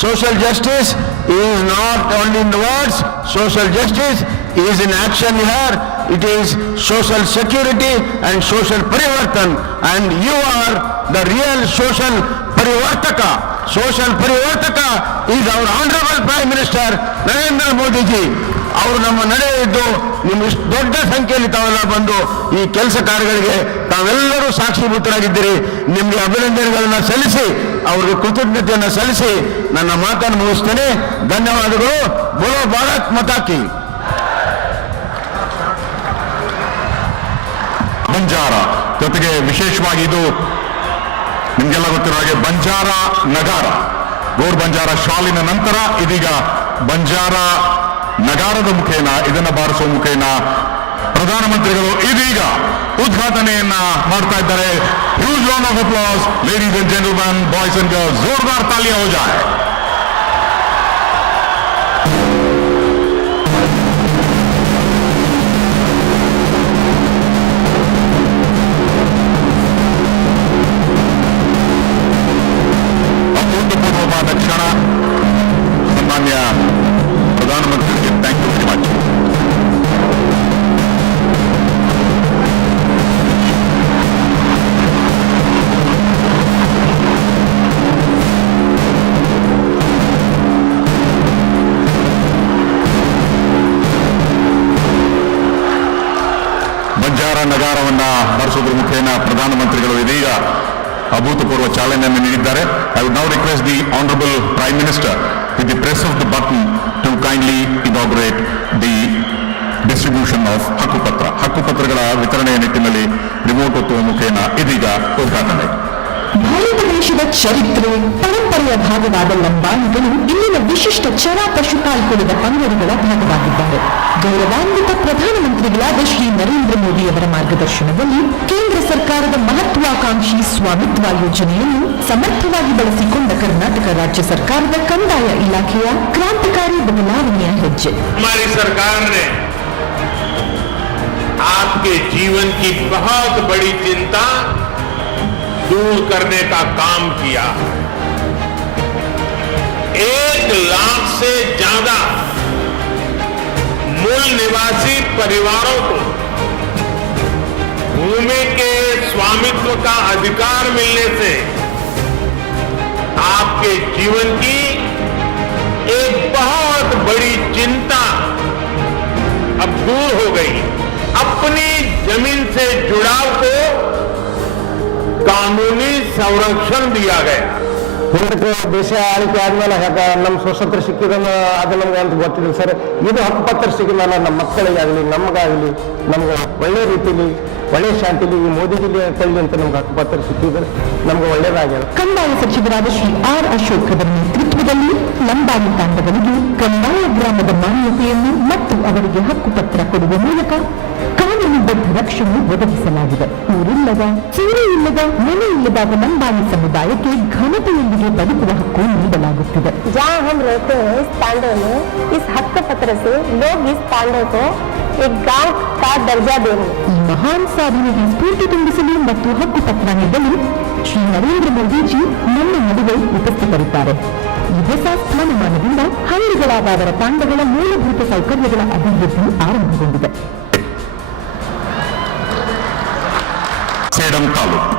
social justice is not only in the words, social justice is in action here. It is social security and social parivartan, and you are the real social parivartaka. Social parivartaka is our honorable Prime Minister Narendra Modi ji. ಅವರು ನಮ್ಮ ನಡೆ ಇದ್ದು ನಿಮ್ಮ ಇಷ್ಟು ದೊಡ್ಡ ಸಂಖ್ಯೆಯಲ್ಲಿ ತಾವೆಲ್ಲ ಬಂದು ಈ ಕೆಲಸ ಕಾರ್ಯಗಳಿಗೆ ತಾವೆಲ್ಲರೂ ಸಾಕ್ಷೀಭೂತರಾಗಿದ್ದೀರಿ. ನಿಮಗೆ ಅಭಿನಂದನೆಗಳನ್ನು ಸಲ್ಲಿಸಿ, ಅವರಿಗೆ ಕೃತಜ್ಞತೆಯನ್ನು ಸಲ್ಲಿಸಿ ನನ್ನ ಮಾತನ್ನು ಮುಗಿಸ್ತೇನೆ. ಧನ್ಯವಾದಗಳು. ಬೋಲೋ ಭಾರತ್ ಮಾತಾ ಕಿ. ಬಂಜಾರ ಜೊತೆಗೆ ವಿಶೇಷವಾಗಿ ಇದು ನಿಮಗೆಲ್ಲ ಗೊತ್ತಿರೋ ಹಾಗೆ ಬಂಜಾರ ನಗಾರ, ಗೋರ್ ಬಂಜಾರ ಶಾಲಿನ ನಂತರ ಇದೀಗ ಬಂಜಾರ ನಗಾರದ ಮುಖೇನ ಇದನ್ನು ಬಾರಿಸುವ ಮುಖೇನ ಪ್ರಧಾನಮಂತ್ರಿಗಳು ಇದೀಗ ಉದ್ಘಾಟನೆಯನ್ನ ಮಾಡ್ತಾ ಇದ್ದಾರೆ. Huge round of applause ladies and gentleman, boys and girls, ಜೋರ್ದಾರ್ ತಾಲಿಯಾ ಹೋ ಜಾಯ್. ಅಭೂತಪೂರ್ವವಾದ ಕ್ಷಣ. ಸನ್ಮಾನ್ಯ ಪ್ರಧಾನಮಂತ್ರಿಗೆ thank you very much. Banjara ನಗಾರವನ್ನ ಬರೆಸೋದ್ರ ಮುಖೇನ ಪ್ರಧಾನಮಂತ್ರಿಗಳು ಇದೀಗ ಅಭೂತಪೂರ್ವ ಚಾಲನೆಯನ್ನು ನೀಡಿದ್ದಾರೆ. I would now request the honourable prime minister with the press of the button to kindly inaugurate the distribution of ಹಕ್ಕುಪತ್ರ. ಹಕ್ಕುಪತ್ರಗಳ ವಿತರಣೆಯ ನಿಟ್ಟಿನಲ್ಲಿ ರಿಮೋಟ್ ಒತ್ತುವ ಮುಖೇನ ಇದೀಗ ಉದ್ಘಾಟನೆ. ಭಾರತ ದೇಶದ ಚರಿತ್ರೆ, ಪರಂಪರೆಯ ಭಾಗವಾದ ಲಂಬಾಣಿಗಳು ಇಲ್ಲಿನ ವಿಶಿಷ್ಟ ಚರ ಪಶುಪಾಲಕುಲದ ಪಂಗಡಗಳ ಭಾಗವಾಗಿದ್ದಾರೆ. ಗೌರವಾನ್ವಿತ ಪ್ರಧಾನಮಂತ್ರಿಗಳಾದ ಶ್ರೀ ನರೇಂದ್ರ ಮೋದಿಯವರ ಮಾರ್ಗದರ್ಶನದಲ್ಲಿ ಕೇಂದ್ರ ಸರ್ಕಾರದ ಮಹತ್ವಾಕಾಂಕ್ಷಿ ಸ್ವಾಮಿತ್ವ ಯೋಜನೆಯನ್ನು ಸಮರ್ಥವಾಗಿ ಬಳಸಿಕೊಂಡ ಕರ್ನಾಟಕ ರಾಜ್ಯ ಸರ್ಕಾರದ ಕಂದಾಯ ಇಲಾಖೆಯ ಕ್ರಾಂತಿಕಾರಿ ಬದಲಾವಣೆಯ ಹೆಜ್ಜೆ. हमारी सरकार ने आपके जीवन की बहुत बड़ी चिंता दूर करने का काम किया. 1 लाख से ज्यादा मूल निवासी परिवारों को भूमि के स्वामित्व का अधिकार मिलने से आपके जीवन की एक बहुत बड़ी चिंता अब दूर हो गई. अपनी जमीन से जुड़ाव को कानूनी संरक्षण दिया गया. ಹಿಂದಕ್ಕೆ ದೇಶ ಆಳ್ವಿಕೆ ಆದ್ಮೇಲೆ ನಮ್ಮ ಸ್ವತಂತ್ರ ಸಿಕ್ಕಿದನ್ನು ಅದು ನಮ್ಗೆ ಅಂತ ಗೊತ್ತಿಲ್ಲ ಸರ್. ಇದು ಹಕ್ಕುಪತ್ರ ಸಿಗಿದ್ಮೇಲೆ ನಮ್ಮ ಮಕ್ಕಳಿಗಾಗಲಿ ನಮಗಾಗಲಿ ನಮ್ಗೆ ಒಳ್ಳೆ ರೀತಿಲಿ ಒಳ್ಳೆ ಶಾಂತಿಲಿ ಈ ಮೋದಿಜಿಲಿ ಕಳ್ಳಿ ಅಂತ ನಮ್ಗೆ ಹಕ್ಕುಪತ್ರ ಸಿಕ್ಕಿದ್ರೆ ನಮ್ಗೆ ಒಳ್ಳೇದಾಗ್ಯದ. ಕಂದಾಯ ಸಚಿವರಾದ ಶ್ರೀ ಆರ್ ಅಶೋಕ್ ಅವರ ನೇತೃತ್ವದಲ್ಲಿ ಲಂಬಾಣಿ ತಾಂಡಗಳಿಗೆ ಕಂದಾಯ ಗ್ರಾಮದ ಮಾನ್ಯತೆಯನ್ನು ಮತ್ತು ಅವರಿಗೆ ಹಕ್ಕುಪತ್ರ ಕೊಡುವ ಮೂಲಕ ಕಾನೂನುಬದ್ಧ ರಕ್ಷಣೆ ಒದಗಿಸಲಾಗಿದೆ. ಊರಿಲ್ಲದ, ಸೀರೆ ಇಲ್ಲದ, ಮನೆ ಇಲ್ಲದಾದ ಲಂಬಾಣಿ ಸಮುದಾಯಕ್ಕೆ ಘನತೆಯೊಂದಿಗೆ ಬದುಕುವ ಹಕ್ಕು ನೀಡಲಾಗುತ್ತಿದೆ. जहाँ हम रहते हैं इस तांडव में इस हक पत्र से लोग इस तांडव को एक गांव का दर्जा दे रहे हैं. ಈ ಮಹಾನ್ ಸಾಧನೆಗೆ ಸ್ಫೂರ್ತಿ ತುಂಬಿಸಲು ಮತ್ತು ಹಕ್ಕುಪತ್ರ ನೀಡಲು ಶ್ರೀ ನರೇಂದ್ರ ಮೋದಿಜಿ ನಮ್ಮ ನಡುವೆ ಉಪಸ್ಥಿತರಿದ್ದಾರೆ. ಈ ಹೊಸ ಸ್ಥಾನಮಾನದಿಂದ ಹಳ್ಳಿಗಳಾದ ಅವರ ತಾಂಡಗಳ ಮೂಲಭೂತ ಸೌಕರ್ಯಗಳ ಅಭಿವೃದ್ಧಿ ಆರಂಭಗೊಂಡಿದೆ. ಸೇಡಂ taluk.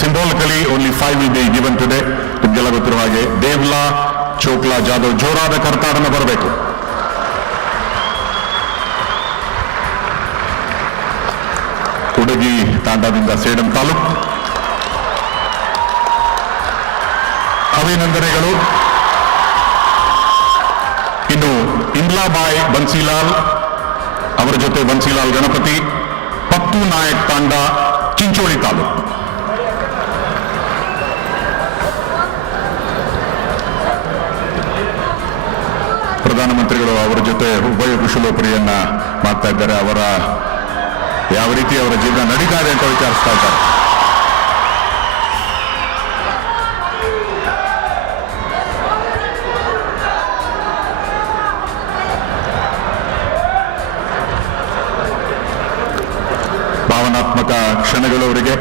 Symbolically, only 5 will be given today. ನಿಮಗೆಲ್ಲ ಗೊತ್ತಿರುವ ಹಾಗೆ ದೇವ್ಲಾ, ಚೋಕ್ಲಾ, ಜಾಧವ್ ಜೋರಾದ ಕರ್ತಾಡನ ಬರಬೇಕು. ಹುಡುಗಿ ತಾಂಡದಿಂದ ಸೇಡಂ ತಾಲೂಕು ಅಭಿನಂದನೆಗಳು. ಇನ್ನು ಇಂದ್ಲಾಬಾಯ್ ಬನ್ಸಿಲಾಲ್ ಅವರ ಜೊತೆ ಬನ್ಸಿಲಾಲ್ ಗಣಪತಿ, ಪತ್ತು ನಾಯಕ್ ತಾಂಡ, ಚಿಂಚೋಳಿ ತಾಲೂಕು. ಪ್ರಧಾನಮಂತ್ರಿಗಳು ಅವರ ಜೊತೆ ಉಭಯ ಕುಶಲೋಪರಿಯನ್ನ ಮಾಡ್ತಾ ಇದ್ದಾರೆ. ಅವರ ಯಾವ ರೀತಿ ಅವರ ಜೀವನ ನಡೀತಾ ಇದೆ ಅಂತ ವಿಚಾರಿಸ್ತಾ ಇದ್ದಾರೆ. ಭಾವನಾತ್ಮಕ ಕ್ಷಣಗಳು ಅವರಿಗೆ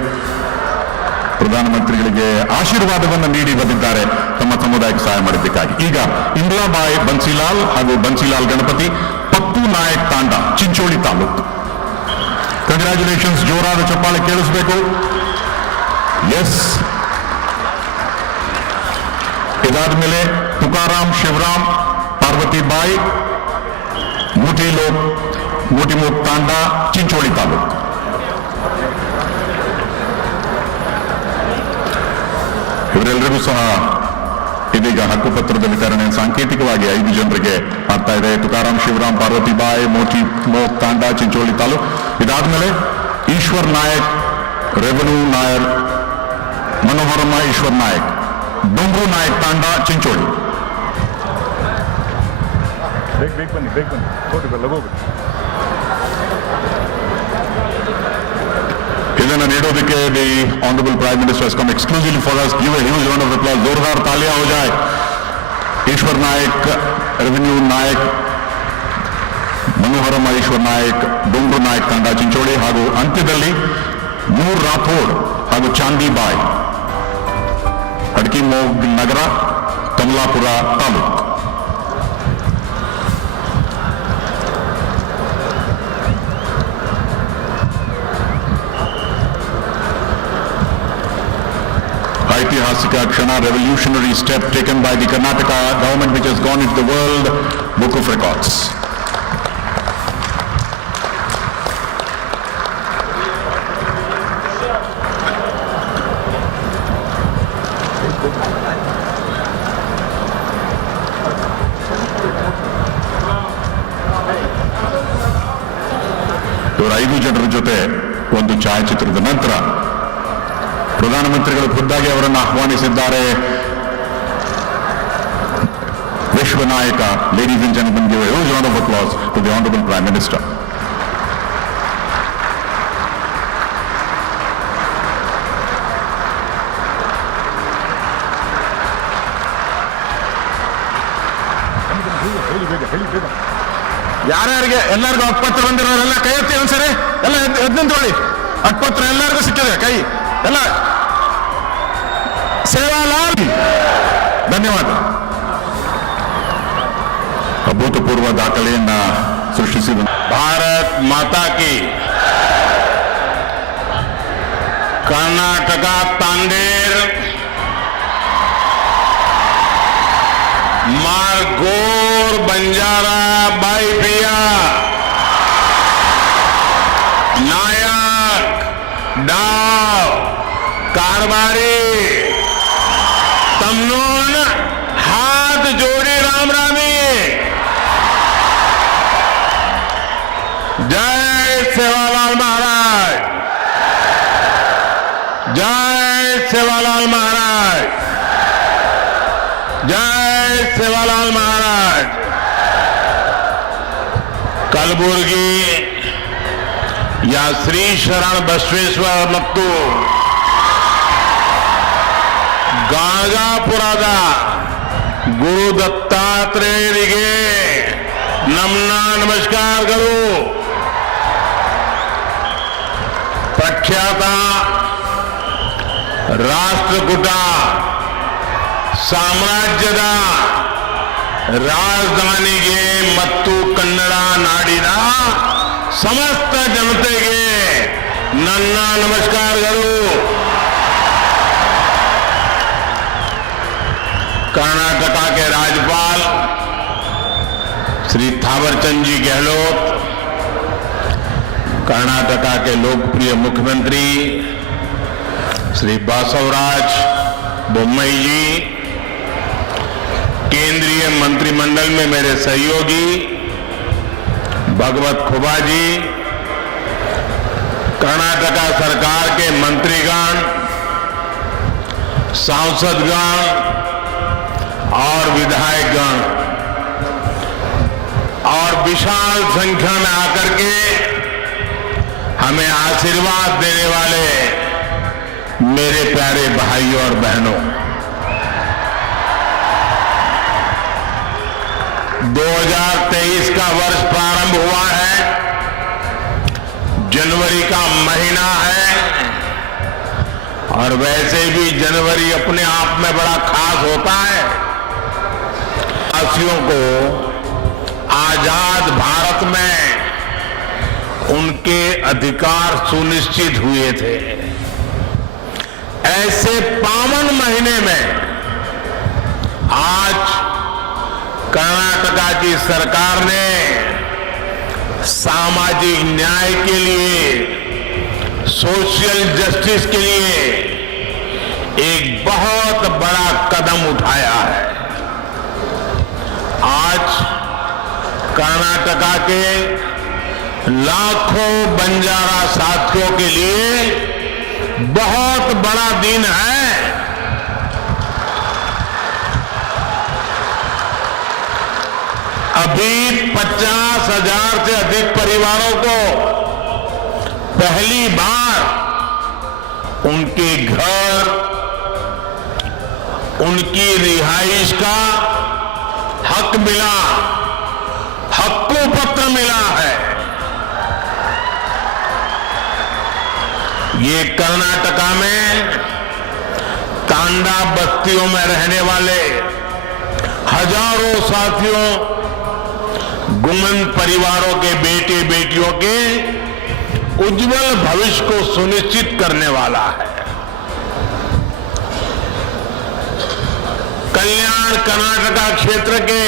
ಪ್ರಧಾನಮಂತ್ರಿಗಳಿಗೆ ಆಶೀರ್ವಾದವನ್ನು ನೀಡಿ ಬಂದಿದ್ದಾರೆ ತಮ್ಮ ಸಮುದಾಯಕ್ಕೆ ಸಹಾಯ ಮಾಡಿದ್ದಕ್ಕಾಗಿ. ಈಗ ಇಂದ್ಲಾಬಾಯ್ ಬನ್ಸಿಲಾಲ್ ಹಾಗೂ ಬನ್ಸಿಲಾಲ್ ಗಣಪತಿ, ಪತ್ತು ನಾಯಕ್ ತಾಂಡ, ಚಿಂಚೋಳಿ ತಾಲೂಕು. ಕಂಗ್ರ್ಯಾಚುಲೇಷನ್ಸ್. ಜೋರಾದ ಚಪ್ಪಾಳೆ ಕೇಳಿಸ್ಬೇಕು. ಎಸ್. ಇದಾದ್ಮೇಲೆ ತುಕಾರಾಮ್ ಶಿವರಾಮ್ ಪಾರ್ವತಿಬಾಯಿ ಮೂಟಿಮೋಕ್ ತಾಂಡ, ಚಿಂಚೋಳಿ ತಾಲೂಕು. ಇವರೆಲ್ಲರಿಗೂ ಸಹ ಇದೀಗ ಹಕ್ಕುಪತ್ರದ ವಿತರಣೆ ಸಾಂಕೇತಿಕವಾಗಿ 5 ಜನರಿಗೆ ಆಗ್ತಾ ಇದೆ. ತುಕಾರಾಮ್ ಶಿವರಾಮ್ ಪಾರ್ವತಿಬಾಯಿ ಮೋಕ್ ತಾಂಡ, ಚಿಂಚೋಳಿ ತಾಲೂಕು. ಇದಾದ್ಮೇಲೆ ಈಶ್ವರ್ ನಾಯಕ್, ರೆವೆನ್ಯೂ ನಾಯರ್, ಮನೋಹರಮ್ಮ ಈಶ್ವರ್ ನಾಯಕ್, ಡೊಂಗ್ರು ನಾಯಕ್ ತಾಂಡ, ಚಿಂಚೋಳಿ. ಇದನ್ನು ನೀಡೋದಕ್ಕೆ the honourable prime minister has come exclusively for us. Give a huge round of applause. जोरदार तालियां हो जाए. ईश्वर नायक, रेवेन्यू नायक, मनोहरಮ್ಮ ಈಶ್ವರ್ ನಾಯಕ್, ಡೊಂಗ್ರು ನಾಯಕ್ ತಂಡ, ಚಿಂಚೋಳಿ. ಹಾಗೂ ಅಂತ್ಯದಲ್ಲಿ ನೂರ್ ರಾಥೋಡ್ ಹಾಗೂ ಚಾಂದಿಬಾಯ್, ಅಡ್ಕಿಮೋಗ್ ನಗರ, ಕಮಲಾಪುರ ತಾಲೂಕು. ಐತಿಹಾಸಿಕ ಕ್ಷಣ, revolutionary step taken by the Karnataka government, which has gone into the World Book of Records. ಇವರು 5 ಜನರ ಜೊತೆ ಒಂದು ಛಾಯಾಚಿತ್ರದ ನಂತರ ಪ್ರಧಾನಮಂತ್ರಿಗಳು ಖುದ್ದಾಗಿ ಅವರನ್ನು ಆಹ್ವಾನಿಸಿದ್ದಾರೆ. ವಿಶ್ವ ನಾಯಕ, ladies and gentlemen, give A huge round of applause to the honorable prime minister. ಯಾರ್ಯಾರಿಗೆ ಎಲ್ಲರಿಗೂ ಹಕ್ಕುಪತ್ರ ಬಂದಿರೋರೆಲ್ಲ ಕೈ ಎತ್ತಿ ಒಂದ್ಸರಿ ಎಲ್ಲ ಎದ್ದು ನಿಂತ್ಕೊಳ್ಳಿ. ಹಕ್ಕುಪತ್ರ ಎಲ್ಲರಿಗೂ ಸಿಕ್ಕಿದೆ ಕೈ ಎಲ್ಲ. ಸೇವಾಲಾಲ್, ಧನ್ಯವಾದ. ಅಭೂತಪೂರ್ವ ದಾಖಲೆಯನ್ನ ಸೃಷ್ಟಿಸಿದ भारत माता की. कर्नाटका तांडेर मारगोर बंजारा बाईपिया नायक डाव कारभारी तमनोन हाथ जोड़ी राम रामी। जय सेवालाल महाराज, जय सेवालाल महाराज, जय सेवालाल महाराज। कलबुर्गी या श्री शरण बसवेश्वर ಮತ್ತು ಗಾಂಜಾಪುರದ ಗುರು ದತ್ತಾತ್ರೇಯರಿಗೆ ನಮ್ಮ ನಮಸ್ಕಾರಗಳು। ಪ್ರಖ್ಯಾತ ರಾಷ್ಟ್ರಕೂಟ ಸಾಮ್ರಾಜ್ಯದ ರಾಜಧಾನಿಗೆ ಮತ್ತು ಕನ್ನಡ ನಾಡಿನ समस्त जनतेगे नन्ना नमस्कारಗಳು। कर्नाटक के राज्यपाल श्री थावरचंद जी गहलोत, कर्नाटक के लोकप्रिय मुख्यमंत्री श्री बासवराज बोम्मई जी, केंद्रीय मंत्रिमंडल में मेरे सहयोगी भगवत खुबा जी, कर्नाटक सरकार के मंत्रीगण, सांसदगण और विधायकगण और विशाल संख्या में आकर के हमें आशीर्वाद देने वाले मेरे प्यारे भाइयों और बहनों, 2023 का वर्ष प्रारंभ हुआ है। जनवरी का महीना है और वैसे भी जनवरी अपने आप में बड़ा खास होता है। वासियों को आजाद भारत में उनके अधिकार सुनिश्चित हुए थे। ऐसे पावन महीने में आज कर्नाटक की सरकार ने सामाजिक न्याय के लिए, सोशल जस्टिस के लिए एक बहुत बड़ा कदम उठाया है। आज कर्नाटक के लाखों बंजारा साथियों के लिए बहुत बड़ा दिन है। अभी 50,000 से अधिक परिवारों को पहली बार उनके घर, उनकी रिहाइश का हक मिला, हक्को पत्र मिला है। ये कर्नाटका में तांडा बस्तियों में रहने वाले हजारों साथियों, गुमन परिवारों के बेटे बेटियों के उज्जवल भविष्य को सुनिश्चित करने वाला है। कल्याण कर्नाटका क्षेत्र के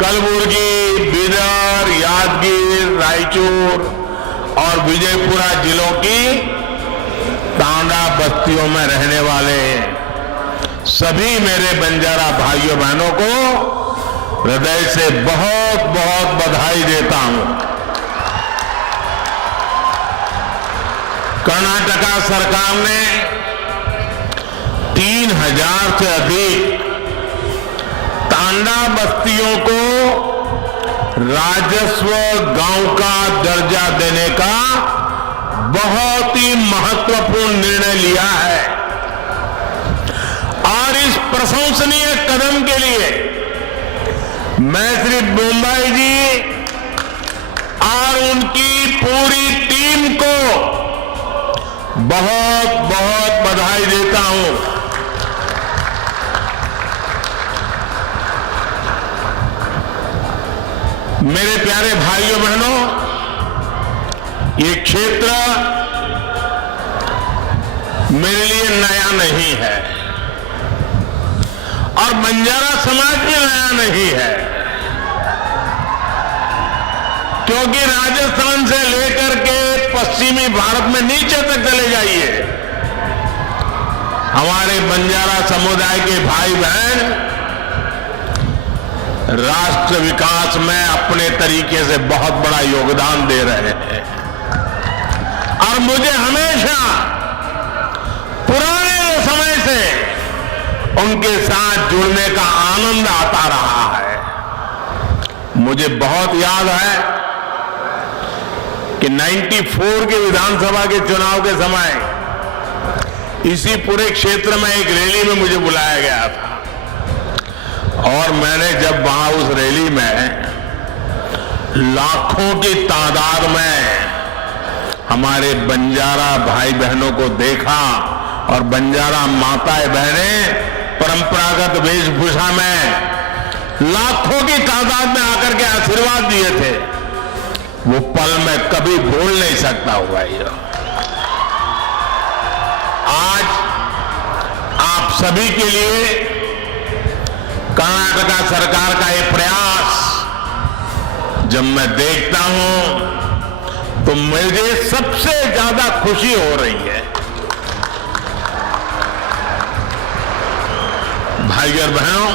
कलबुर्गी, बीदर, यादगीर, रायचूर और विजयपुरा जिलों की तांडा बस्तियों में रहने वाले सभी मेरे बंजारा भाइयों बहनों को हृदय से बहुत बहुत बधाई देता हूं। कर्नाटक सरकार ने 3,000 से अधिक तांडा बस्तियों को राजस्व गांव का दर्जा देने का बहुत ही महत्वपूर्ण निर्णय लिया है और इस प्रशंसनीय कदम के लिए मैं श्री बोम्मई जी और उनकी पूरी टीम को बहुत बहुत बधाई देता हूं। मेरे प्यारे भाइयों बहनों, ये क्षेत्र मेरे लिए नया नहीं है और बंजारा समाज भी नया नहीं है, क्योंकि राजस्थान से लेकर के पश्चिमी भारत में नीचे तक चले जाइए, हमारे बंजारा समुदाय के भाई बहन राष्ट्र विकास में अपने तरीके से बहुत बड़ा योगदान दे रहे हैं। और मुझे हमेशा पुराने समय से उनके साथ जुड़ने का आनंद आता रहा है। मुझे बहुत याद है कि 94 के विधानसभा के चुनाव के समय इसी पूरे क्षेत्र में एक रैली में मुझे बुलाया गया था, और मैंने जब वहां उस रैली में लाखों की तादाद में हमारे बंजारा भाई बहनों को देखा और बंजारा माताएं बहनें परंपरागत वेशभूषा में लाखों की तादाद में आकर के आशीर्वाद दिए थे, वो पल मैं कभी भूल नहीं सकता हुआ। आज आप सभी के लिए कर्नाटका सरकार का ये प्रयास जब मैं देखता हूं तो मुझे सबसे ज्यादा खुशी हो रही है। भाई और बहनों,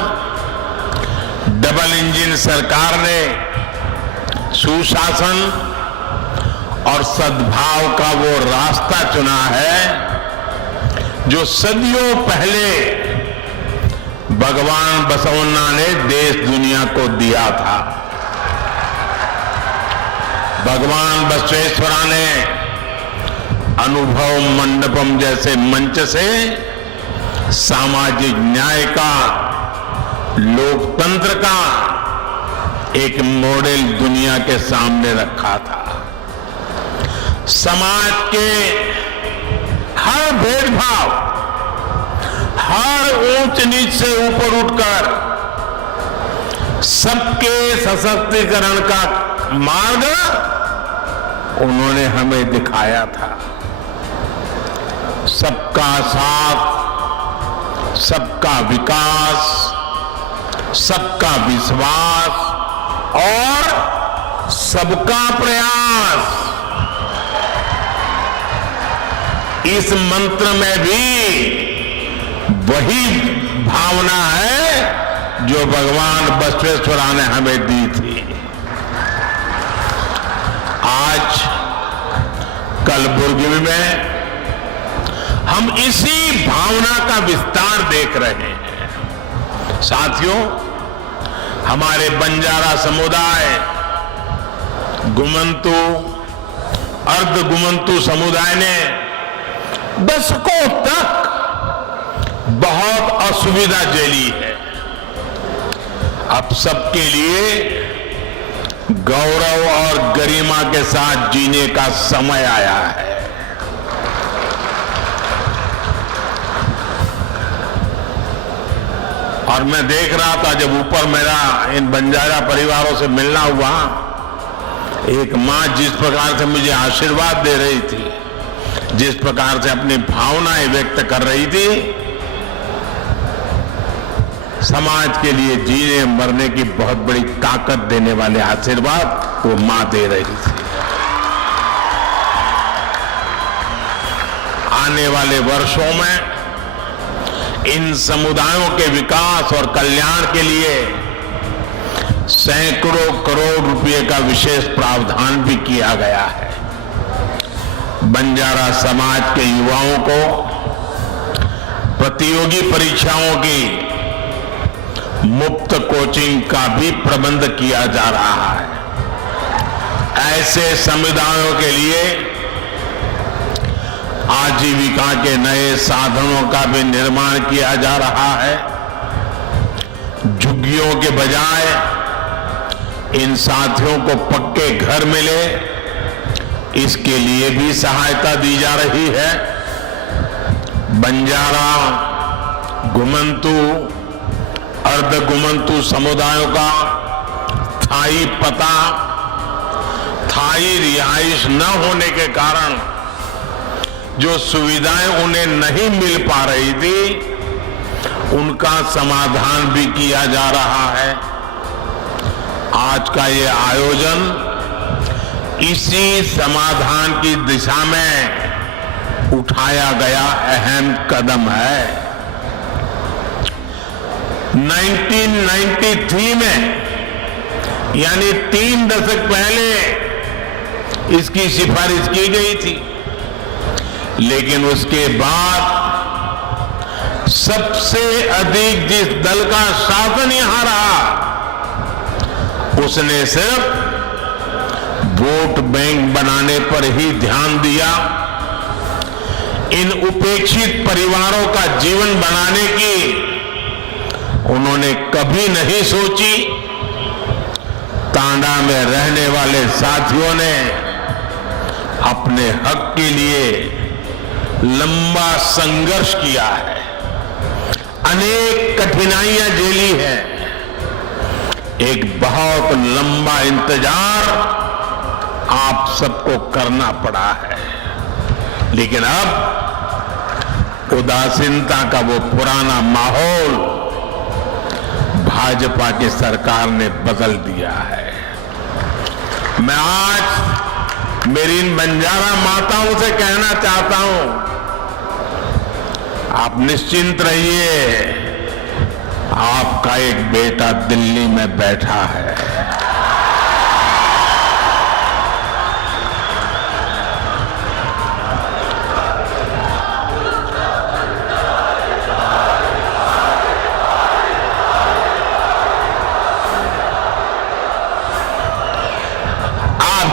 डबल इंजन सरकार ने सुशासन और सद्भाव का वो रास्ता चुना है जो सदियों पहले भगवान बसवन्ना ने देश दुनिया को दिया था। भगवान बसवेश्वरा ने अनुभव मंडपम जैसे मंच से सामाजिक न्याय का, लोकतंत्र का एक मॉडल दुनिया के सामने रखा था। समाज के हर भेदभाव, हर ऊंच नीच से ऊपर उठकर सबके सशक्तिकरण का मार्ग उन्होंने हमें दिखाया था। सबका साथ, सबका विकास, सबका विश्वास और सबका प्रयास, इस मंत्र में भी वही भावना है जो भगवान बसवेश्वरा ने हमें दी थी। आज कलबुर्गी में हम इसी भावना का विस्तार देख रहे हैं। साथियों, हमारे बंजारा समुदाय, गुमंतु, अर्ध गुमंतु समुदाय ने दशकों तक बहुत असुविधा झेली है। अब सबके लिए गौरव और गरिमा के साथ जीने का समय आया है। और मैं देख रहा था जब ऊपर मेरा इन बंजारा परिवारों से मिलना हुआ, एक मां जिस प्रकार से मुझे आशीर्वाद दे रही थी, जिस प्रकार से अपनी भावनाएं व्यक्त कर रही थी, समाज के लिए जीने मरने की बहुत बड़ी ताकत देने वाले आशीर्वाद वो मां दे रही थी। आने वाले वर्षों में इन समुदायों के विकास और कल्याण के लिए सैकड़ों करोड़ रुपए का विशेष प्रावधान भी किया गया है। बंजारा समाज के युवाओं को प्रतियोगी परीक्षाओं की मुफ्त कोचिंग का भी प्रबंध किया जा रहा है। ऐसे समुदायों के लिए आजीविका के नए साधनों का भी निर्माण किया जा रहा है। झुग्गियों के बजाय इन साथियों को पक्के घर मिले, इसके लिए भी सहायता दी जा रही है। बंजारा, गुमंतु, अर्ध गुमंतु समुदायों का स्थायी पता, स्थायी रिहाइश न होने के कारण जो सुविधाएं उन्हें नहीं मिल पा रही थी, उनका समाधान भी किया जा रहा है। आज का ये आयोजन इसी समाधान की दिशा में उठाया गया अहम कदम है। 1993 में, यानी 3 दशक पहले इसकी सिफारिश की गई थी, लेकिन उसके बाद सबसे अधिक जिस दल का शासन यहां रहा, उसने सिर्फ वोट बैंक बनाने पर ही ध्यान दिया। इन उपेक्षित परिवारों का जीवन बनाने की उन्होंने कभी नहीं सोची। तांडा में रहने वाले साथियों ने अपने हक के लिए लंबा संघर्ष किया है, अनेक कठिनाइयां झेली हैं, एक बहुत लंबा इंतजार आप सबको करना पड़ा है। लेकिन अब उदासीनता का वो पुराना माहौल भाजपा की सरकार ने बदल दिया है। मैं आज मेरी इन बंजारा माताओं से कहना चाहता हूं, आप निश्चिंत रहिए, आपका एक बेटा दिल्ली में बैठा है।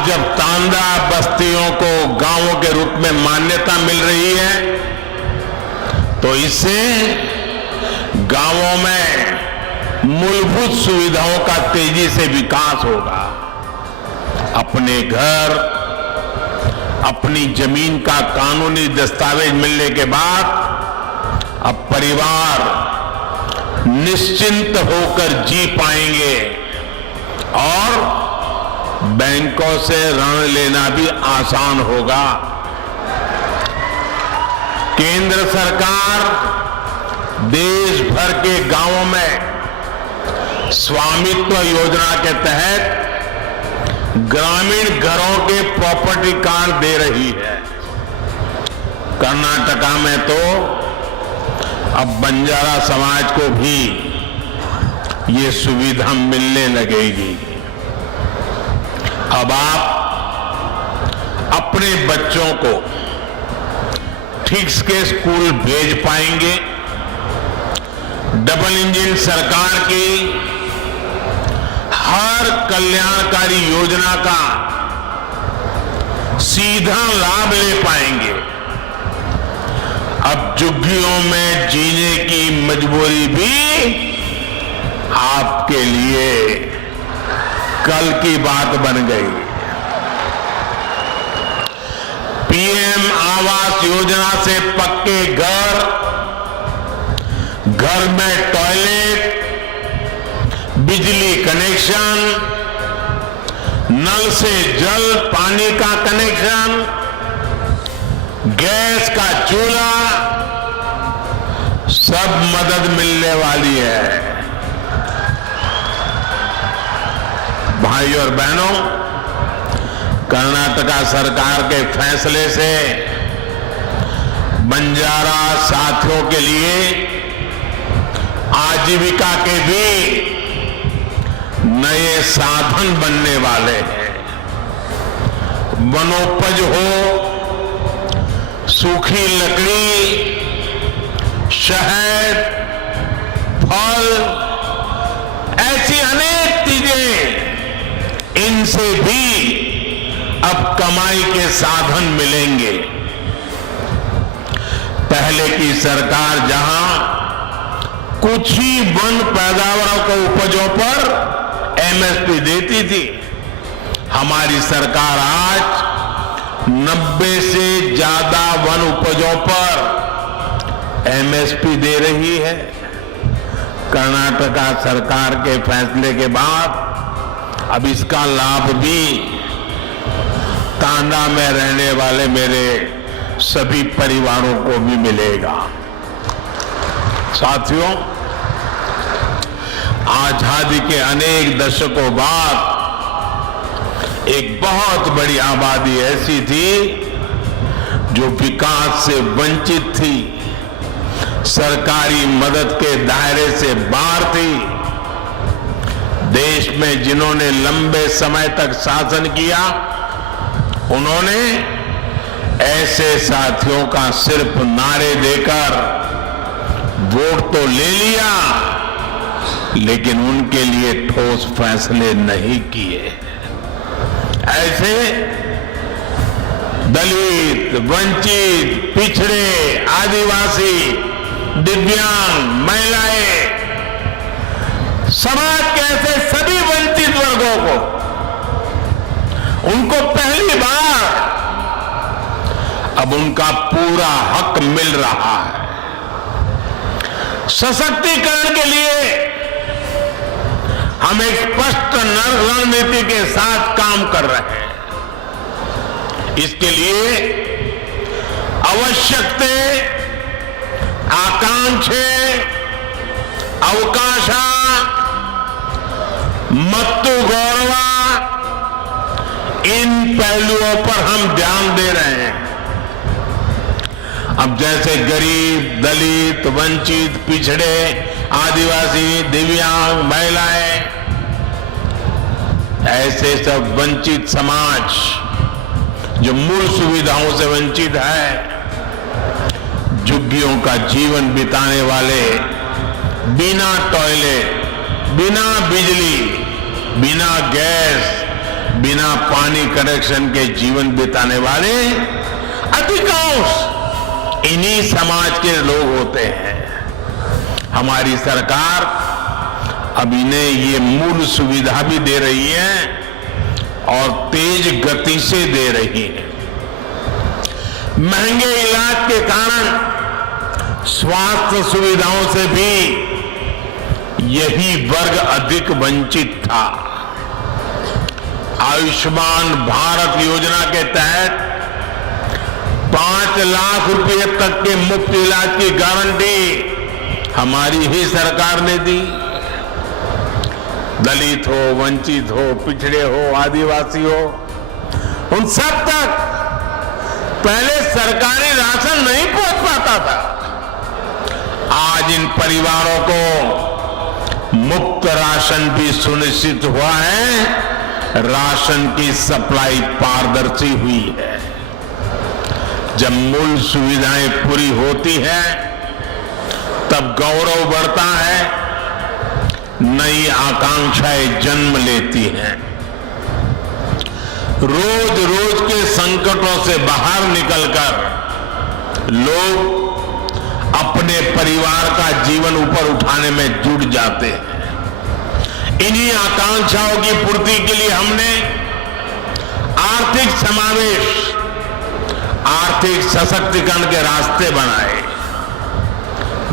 जब तांडा बस्तियों को गांवों के रूप में मान्यता मिल रही है, तो इससे गांवों में मूलभूत सुविधाओं का तेजी से विकास होगा। अपने घर, अपनी जमीन का कानूनी दस्तावेज मिलने के बाद अब परिवार निश्चिंत होकर जी पाएंगे और बैंकों से ऋण लेना भी आसान होगा। केंद्र सरकार देश भर के गांवों में स्वामित्व योजना के तहत ग्रामीण घरों के प्रॉपर्टी कार्ड दे रही है। कर्नाटका में तो अब बंजारा समाज को भी ये सुविधा मिलने लगेगी। अब आप अपने बच्चों को ठीक के स्कूल भेज पाएंगे। डबल इंजन सरकार की हर कल्याणकारी योजना का सीधा लाभ ले पाएंगे। अब झुग्गियों में जीने की मजबूरी भी आपके लिए कल की बात बन गई। पीएम आवास योजना से पक्के घर, घर में टॉयलेट, बिजली कनेक्शन, नल से जल पानी का कनेक्शन, गैस का चूल्हा, सब मदद मिलने वाली है। भाइयों और बहनों, कर्नाटका सरकार के फैसले से बंजारा साथियों के लिए आजीविका के भी नए साधन बनने वाले हैं। वनोपज हो, सूखी लकड़ी, शहद, फल, ऐसी अनेक चीजें, इनसे भी अब कमाई के साधन मिलेंगे। पहले की सरकार जहां कुछ ही वन पैदावारों को उपजों पर एमएसपी देती थी, हमारी सरकार आज 90 से ज्यादा वन उपजों पर एमएसपी दे रही है। कर्नाटका सरकार के फैसले के बाद अब इसका लाभ भी तांडा में रहने वाले मेरे सभी परिवारों को भी मिलेगा। साथियों, आजादी के अनेक दशकों बाद एक बहुत बड़ी आबादी ऐसी थी जो विकास से वंचित थी, सरकारी मदद के दायरे से बाहर थी। देश में जिन्होंने लंबे समय तक शासन किया, उन्होंने ऐसे साथियों का सिर्फ नारे देकर वोट तो ले लिया, लेकिन उनके लिए ठोस फैसले नहीं किए। ऐसे दलित, वंचित, पिछड़े, आदिवासी, दिव्यांग, महिलाएं, समाज के ऐसे सभी वंचित वर्गों को, उनको पहली बार अब उनका पूरा हक मिल रहा है। सशक्तिकरण के लिए हम एक स्पष्ट रणनीति के साथ काम कर रहे हैं। इसके लिए आवश्यकते, आकांक्षे, अवकाशा, मत्तु गौरवा, इन पहलुओं पर हम ध्यान दे रहे हैं। अब जैसे गरीब, दलित, वंचित, पिछड़े, आदिवासी, दिव्यांग, महिलाएं, ऐसे सब वंचित समाज जो मूल सुविधाओं से वंचित है, झुग्गियों का जीवन बिताने वाले, बिना टॉयलेट, बिना बिजली, बिना गैस, बिना पानी कनेक्शन के जीवन बिताने वाले अधिकांश इन्हीं समाज के लोग होते हैं। हमारी सरकार अब इन्हें ये मूल सुविधा भी दे रही है और तेज गति से दे रही है। महंगे इलाज के कारण स्वास्थ्य सुविधाओं से भी यही वर्ग अधिक वंचित था। आयुष्मान भारत योजना के तहत 5 लाख रुपए तक के मुफ्त इलाज की गारंटी हमारी ही सरकार ने दी। दलित हो, वंचित हो, पिछड़े हो, आदिवासी हो, उन सब तक पहले सरकारी राशन नहीं पहुंच पाता था। आज इन परिवारों को मुफ्त राशन भी सुनिश्चित हुआ है। राशन की सप्लाई पारदर्शी हुई है। जब मूल सुविधाएं पूरी होती है तब गौरव बढ़ता है, नई आकांक्षाएं जन्म लेती हैं। रोज रोज के संकटों से बाहर निकलकर लोग अपने परिवार का जीवन ऊपर उठाने में जुट जाते हैं। इन्हीं आकांक्षाओं की पूर्ति के लिए हमने आर्थिक समावेश, आर्थिक सशक्तिकरण के रास्ते बनाए।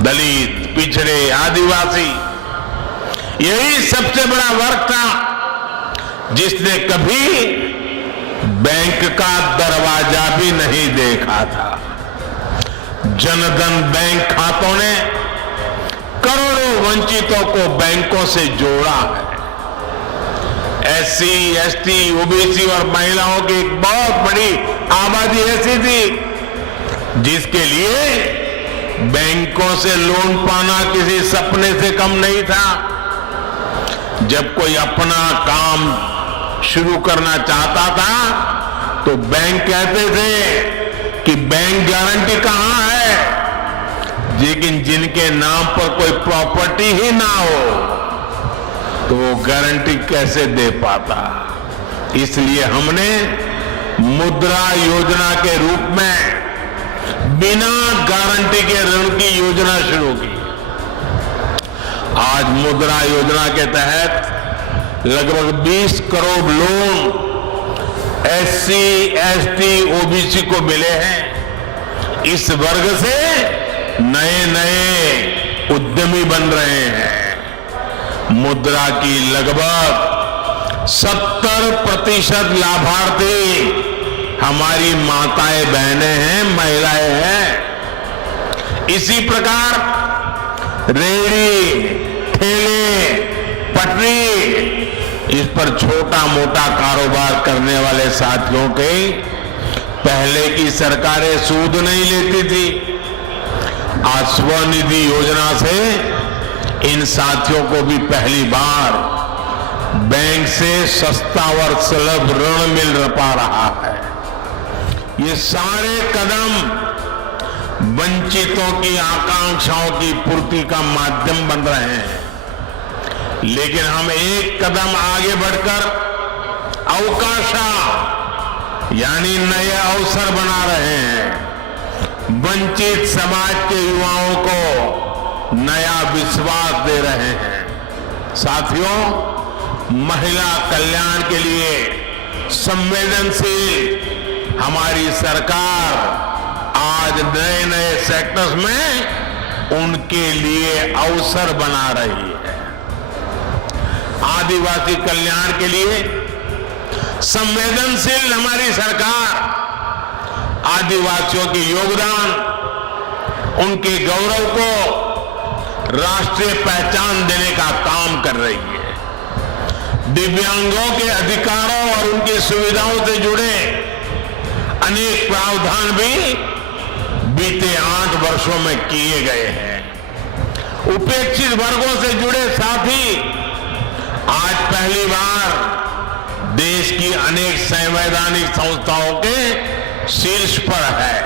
दलित, पिछड़े, आदिवासी, यही सबसे बड़ा वर्ग था जिसने कभी बैंक का दरवाजा भी नहीं देखा था। जनधन बैंक खातों ने करोड़ों वंचितों को बैंकों से जोड़ा है। एससी, एसटी, ओबीसी और महिलाओं की एक बहुत बड़ी आबादी ऐसी थी जिसके लिए बैंकों से लोन पाना किसी सपने से कम नहीं था। जब कोई अपना काम शुरू करना चाहता था तो बैंक कहते थे कि बैंक गारंटी कहां है, लेकिन जिनके नाम पर कोई प्रॉपर्टी ही ना हो तो वो गारंटी कैसे दे पाता। इसलिए हमने मुद्रा योजना के रूप में बिना गारंटी के ऋण की योजना शुरू की। आज मुद्रा योजना के तहत लगभग 20 crore loan SC, ST, OBC को मिले हैं। इस वर्ग से नए नए उद्यमी बन रहे हैं। मुद्रा की लगभग 70% लाभार्थी हमारी माताएं, बहनें हैं, महिलाएं हैं। इसी प्रकार रेहड़ी, ठेले, पटरी इस पर छोटा मोटा कारोबार करने वाले साथियों के पहले की सरकारें सूद नहीं लेती थी। आज स्वनिधि योजना से इन साथियों को भी पहली बार बैंक से सस्ता और सुलभ ऋण मिल पा रहा है। ये सारे कदम वंचितों की आकांक्षाओं की पूर्ति का माध्यम बन रहे हैं, लेकिन हम एक कदम आगे बढ़कर अवकाशा यानी नए अवसर बना रहे हैं। वंचित समाज के युवाओं को नया विश्वास दे रहे हैं। साथियों, महिला कल्याण के लिए संवेदनशील हमारी सरकार आज नए नए सेक्टर्स में उनके लिए अवसर बना रही है। आदिवासी कल्याण के लिए संवेदनशील हमारी सरकार आदिवासियों के योगदान, उनके गौरव को राष्ट्रीय पहचान देने का काम कर रही है। दिव्यांगों के अधिकारों और उनकी सुविधाओं से जुड़े अनेक प्रावधान भी बीते 8 वर्षों में किए गए हैं। उपेक्षित वर्गों से जुड़े साथी आज पहली बार देश की अनेक संवैधानिक संस्थाओं के शीर्ष पर है।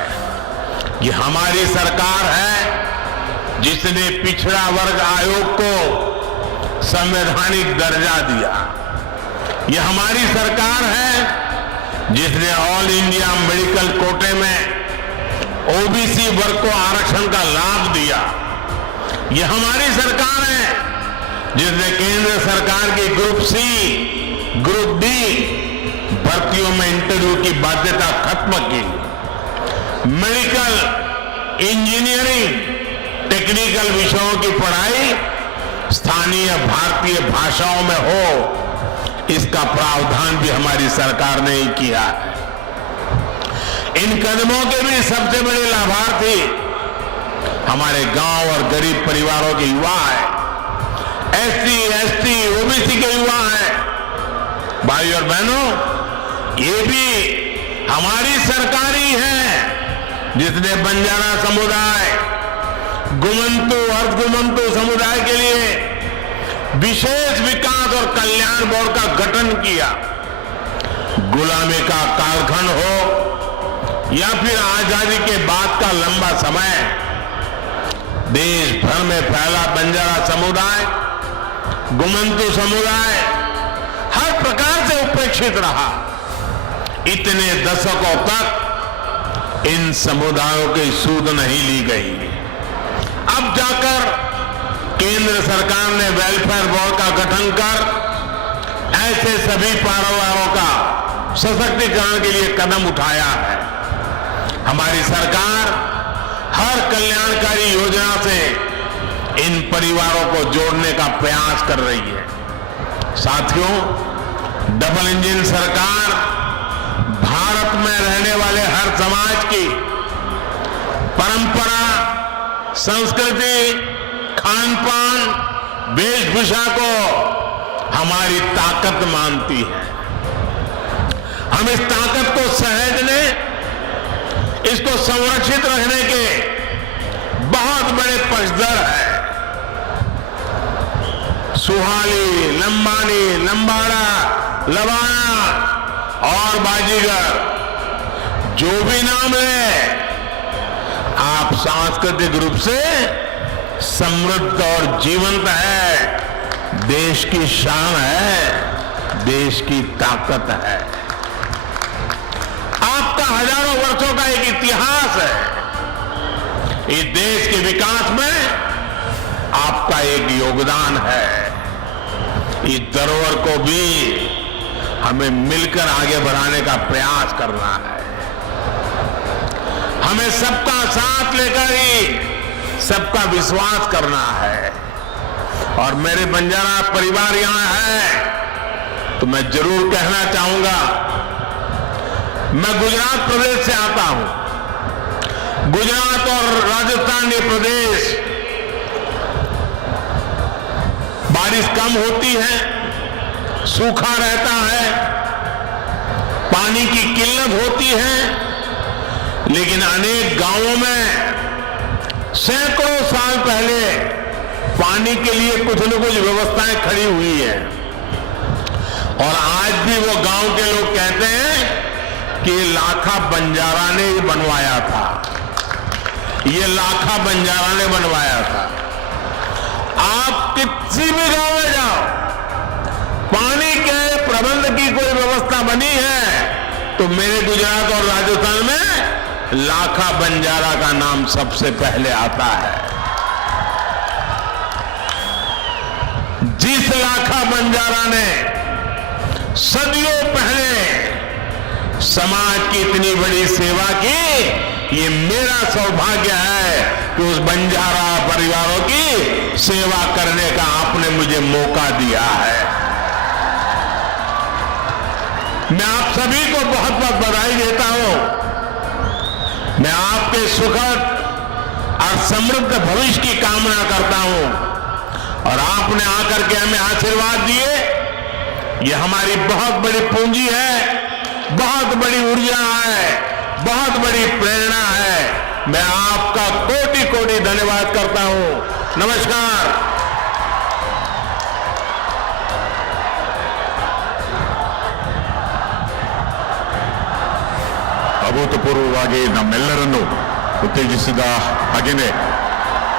कि हमारी सरकार है जिसने पिछड़ा वर्ग आयोग को संवैधानिक दर्जा दिया। यह हमारी सरकार है जिसने ऑल इंडिया मेडिकल कोटे में ओबीसी वर्ग को आरक्षण का लाभ दिया। यह हमारी सरकार है जिसने केंद्र सरकार की ग्रुप सी, ग्रुप डी भर्तियों में इंटरव्यू की बाध्यता खत्म की। मेडिकल, इंजीनियरिंग, टेक्निकल विषयों की पढ़ाई स्थानीय भारतीय भाषाओं में हो, इसका प्रावधान भी हमारी सरकार ने ही किया है। इन कदमों के भी सबसे बड़े लाभार्थी हमारे गांव और गरीब परिवारों के युवा हैं, एससी, एसटी, ओबीसी के युवा हैं। भाई और बहनों, ये भी हमारी सरकार ही है जिसने बंजारा समुदाय, गुमंतु, अर्धगुमंतु समुदाय के लिए विशेष विकास और कल्याण बोर्ड का गठन किया। गुलामी का कालखंड हो या फिर आजादी के बाद का लंबा समय, देश भर में फैला बंजारा समुदाय, गुमंतु समुदाय हर प्रकार से उपेक्षित रहा। इतने दशकों तक इन समुदायों की सूद नहीं ली गई। अब जाकर केंद्र सरकार ने वेलफेयर बोर्ड का गठन कर ऐसे सभी परिवारों का सशक्तिकरण के लिए कदम उठाया है। हमारी सरकार हर कल्याणकारी योजना से इन परिवारों को जोड़ने का प्रयास कर रही है। साथियों, डबल इंजन सरकार भारत में रहने वाले हर समाज की परंपरा, संस्कृति, खान पान, वेशभूषा को हमारी ताकत मानती है। हम इस ताकत को सहेजने, इसको संरक्षित रखने के बहुत बड़े पक्षधर हैं। सुहाली, लंबानी, लंबाड़ा, लवाना और बाजीगर, जो भी नाम ले, आप सांस्कृतिक रूप से समृद्ध और जीवंत है। देश की शान है, देश की ताकत है। आपका हजारों वर्षों का एक इतिहास है। इस देश के विकास में आपका एक योगदान है। इस धरोहर को भी हमें मिलकर आगे बढ़ाने का प्रयास करना है। हमें सबका साथ लेकर ही सबका विश्वास करना है। और मेरे बंजारा परिवार यहां है तो मैं जरूर कहना चाहूंगा, मैं गुजरात प्रदेश से आता हूं। गुजरात और राजस्थान ये प्रदेश बारिश कम होती है, सूखा रहता है, पानी की किल्लत होती है, लेकिन अनेक गांवों में सैकड़ों साल पहले पानी के लिए कुछ न कुछ व्यवस्थाएं खड़ी हुई है। और आज भी वो गांव के लोग कहते हैं कि लाखा बंजारा ने बनवाया था, ये लाखा बंजारा ने बनवाया था। आप किसी भी गांव में जाओ, पानी के प्रबंध की कोई व्यवस्था बनी है तो मेरे गुजरात और राजस्थान में लाखा बंजारा का नाम सबसे पहले आता है। जिस लाखा बंजारा ने सदियों पहले समाज की इतनी बड़ी सेवा की, ये मेरा सौभाग्य है कि उस बंजारा परिवारों की सेवा करने का आपने मुझे मौका दिया है। मैं आप सभी को बहुत बहुत बधाई देता हूं। मैं आपके सुखद और समृद्ध भविष्य की कामना करता हूं और आपने आकर के हमें आशीर्वाद दिए, ये हमारी बहुत बड़ी पूंजी है, बहुत बड़ी ऊर्जा है, बहुत बड़ी प्रेरणा है। मैं आपका कोटि कोटि धन्यवाद करता हूं। नमस्कार। ಅಭೂತಪೂರ್ವವಾಗಿ ನಮ್ಮೆಲ್ಲರನ್ನು ಉತ್ತೇಜಿಸಿದ ಹಾಗೆಯೇ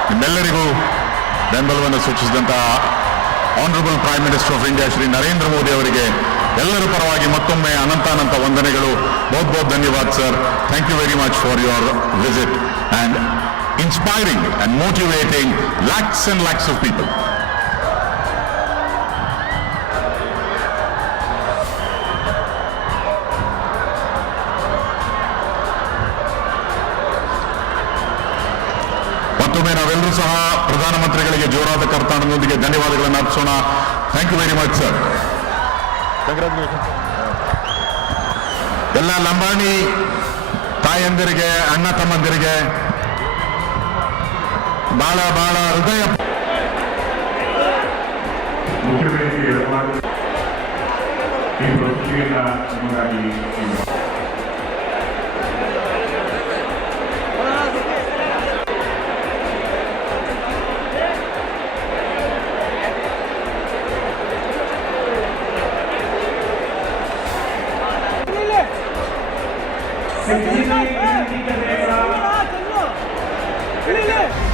ನಿಮ್ಮೆಲ್ಲರಿಗೂ ಬೆಂಬಲವನ್ನು ಸೂಚಿಸಿದಂತಹ honourable prime minister of India Shri Narendra Modi ಅವರಿಗೆ ಎಲ್ಲರ ಪರವಾಗಿ ಮತ್ತೊಮ್ಮೆ ಅನಂತಾನಂತ ವಂದನೆಗಳು. ಬಹುತ್ ಬಹುತ್ ಧನ್ಯವಾದ sir. Thank you very much for your visit and inspiring and motivating lakhs and lakhs of people. ಮತ್ತೊಮ್ಮೆ ನಾವೆಲ್ಲರೂ ಸಹ ಪ್ರಧಾನಮಂತ್ರಿಗಳಿಗೆ ಜೋರಾದ ಕರ್ತಾಡದೊಂದಿಗೆ ಧನ್ಯವಾದಗಳನ್ನು ಅರ್ಪಿಸೋಣ. Thank you very much sir. ಎಲ್ಲ ಲಂಬಾಣಿ ತಾಯಂದಿರಿಗೆ, ಅಣ್ಣ ತಮ್ಮಂದಿರಿಗೆ ಬಹಳ ಬಹಳ ಹೃದಯ ಮುಖ್ಯಮಂತ್ರಿ ಈ ಪ್ರಸ್ತುತಿಯನ್ನ ನಮಗಾಗಿ Hey!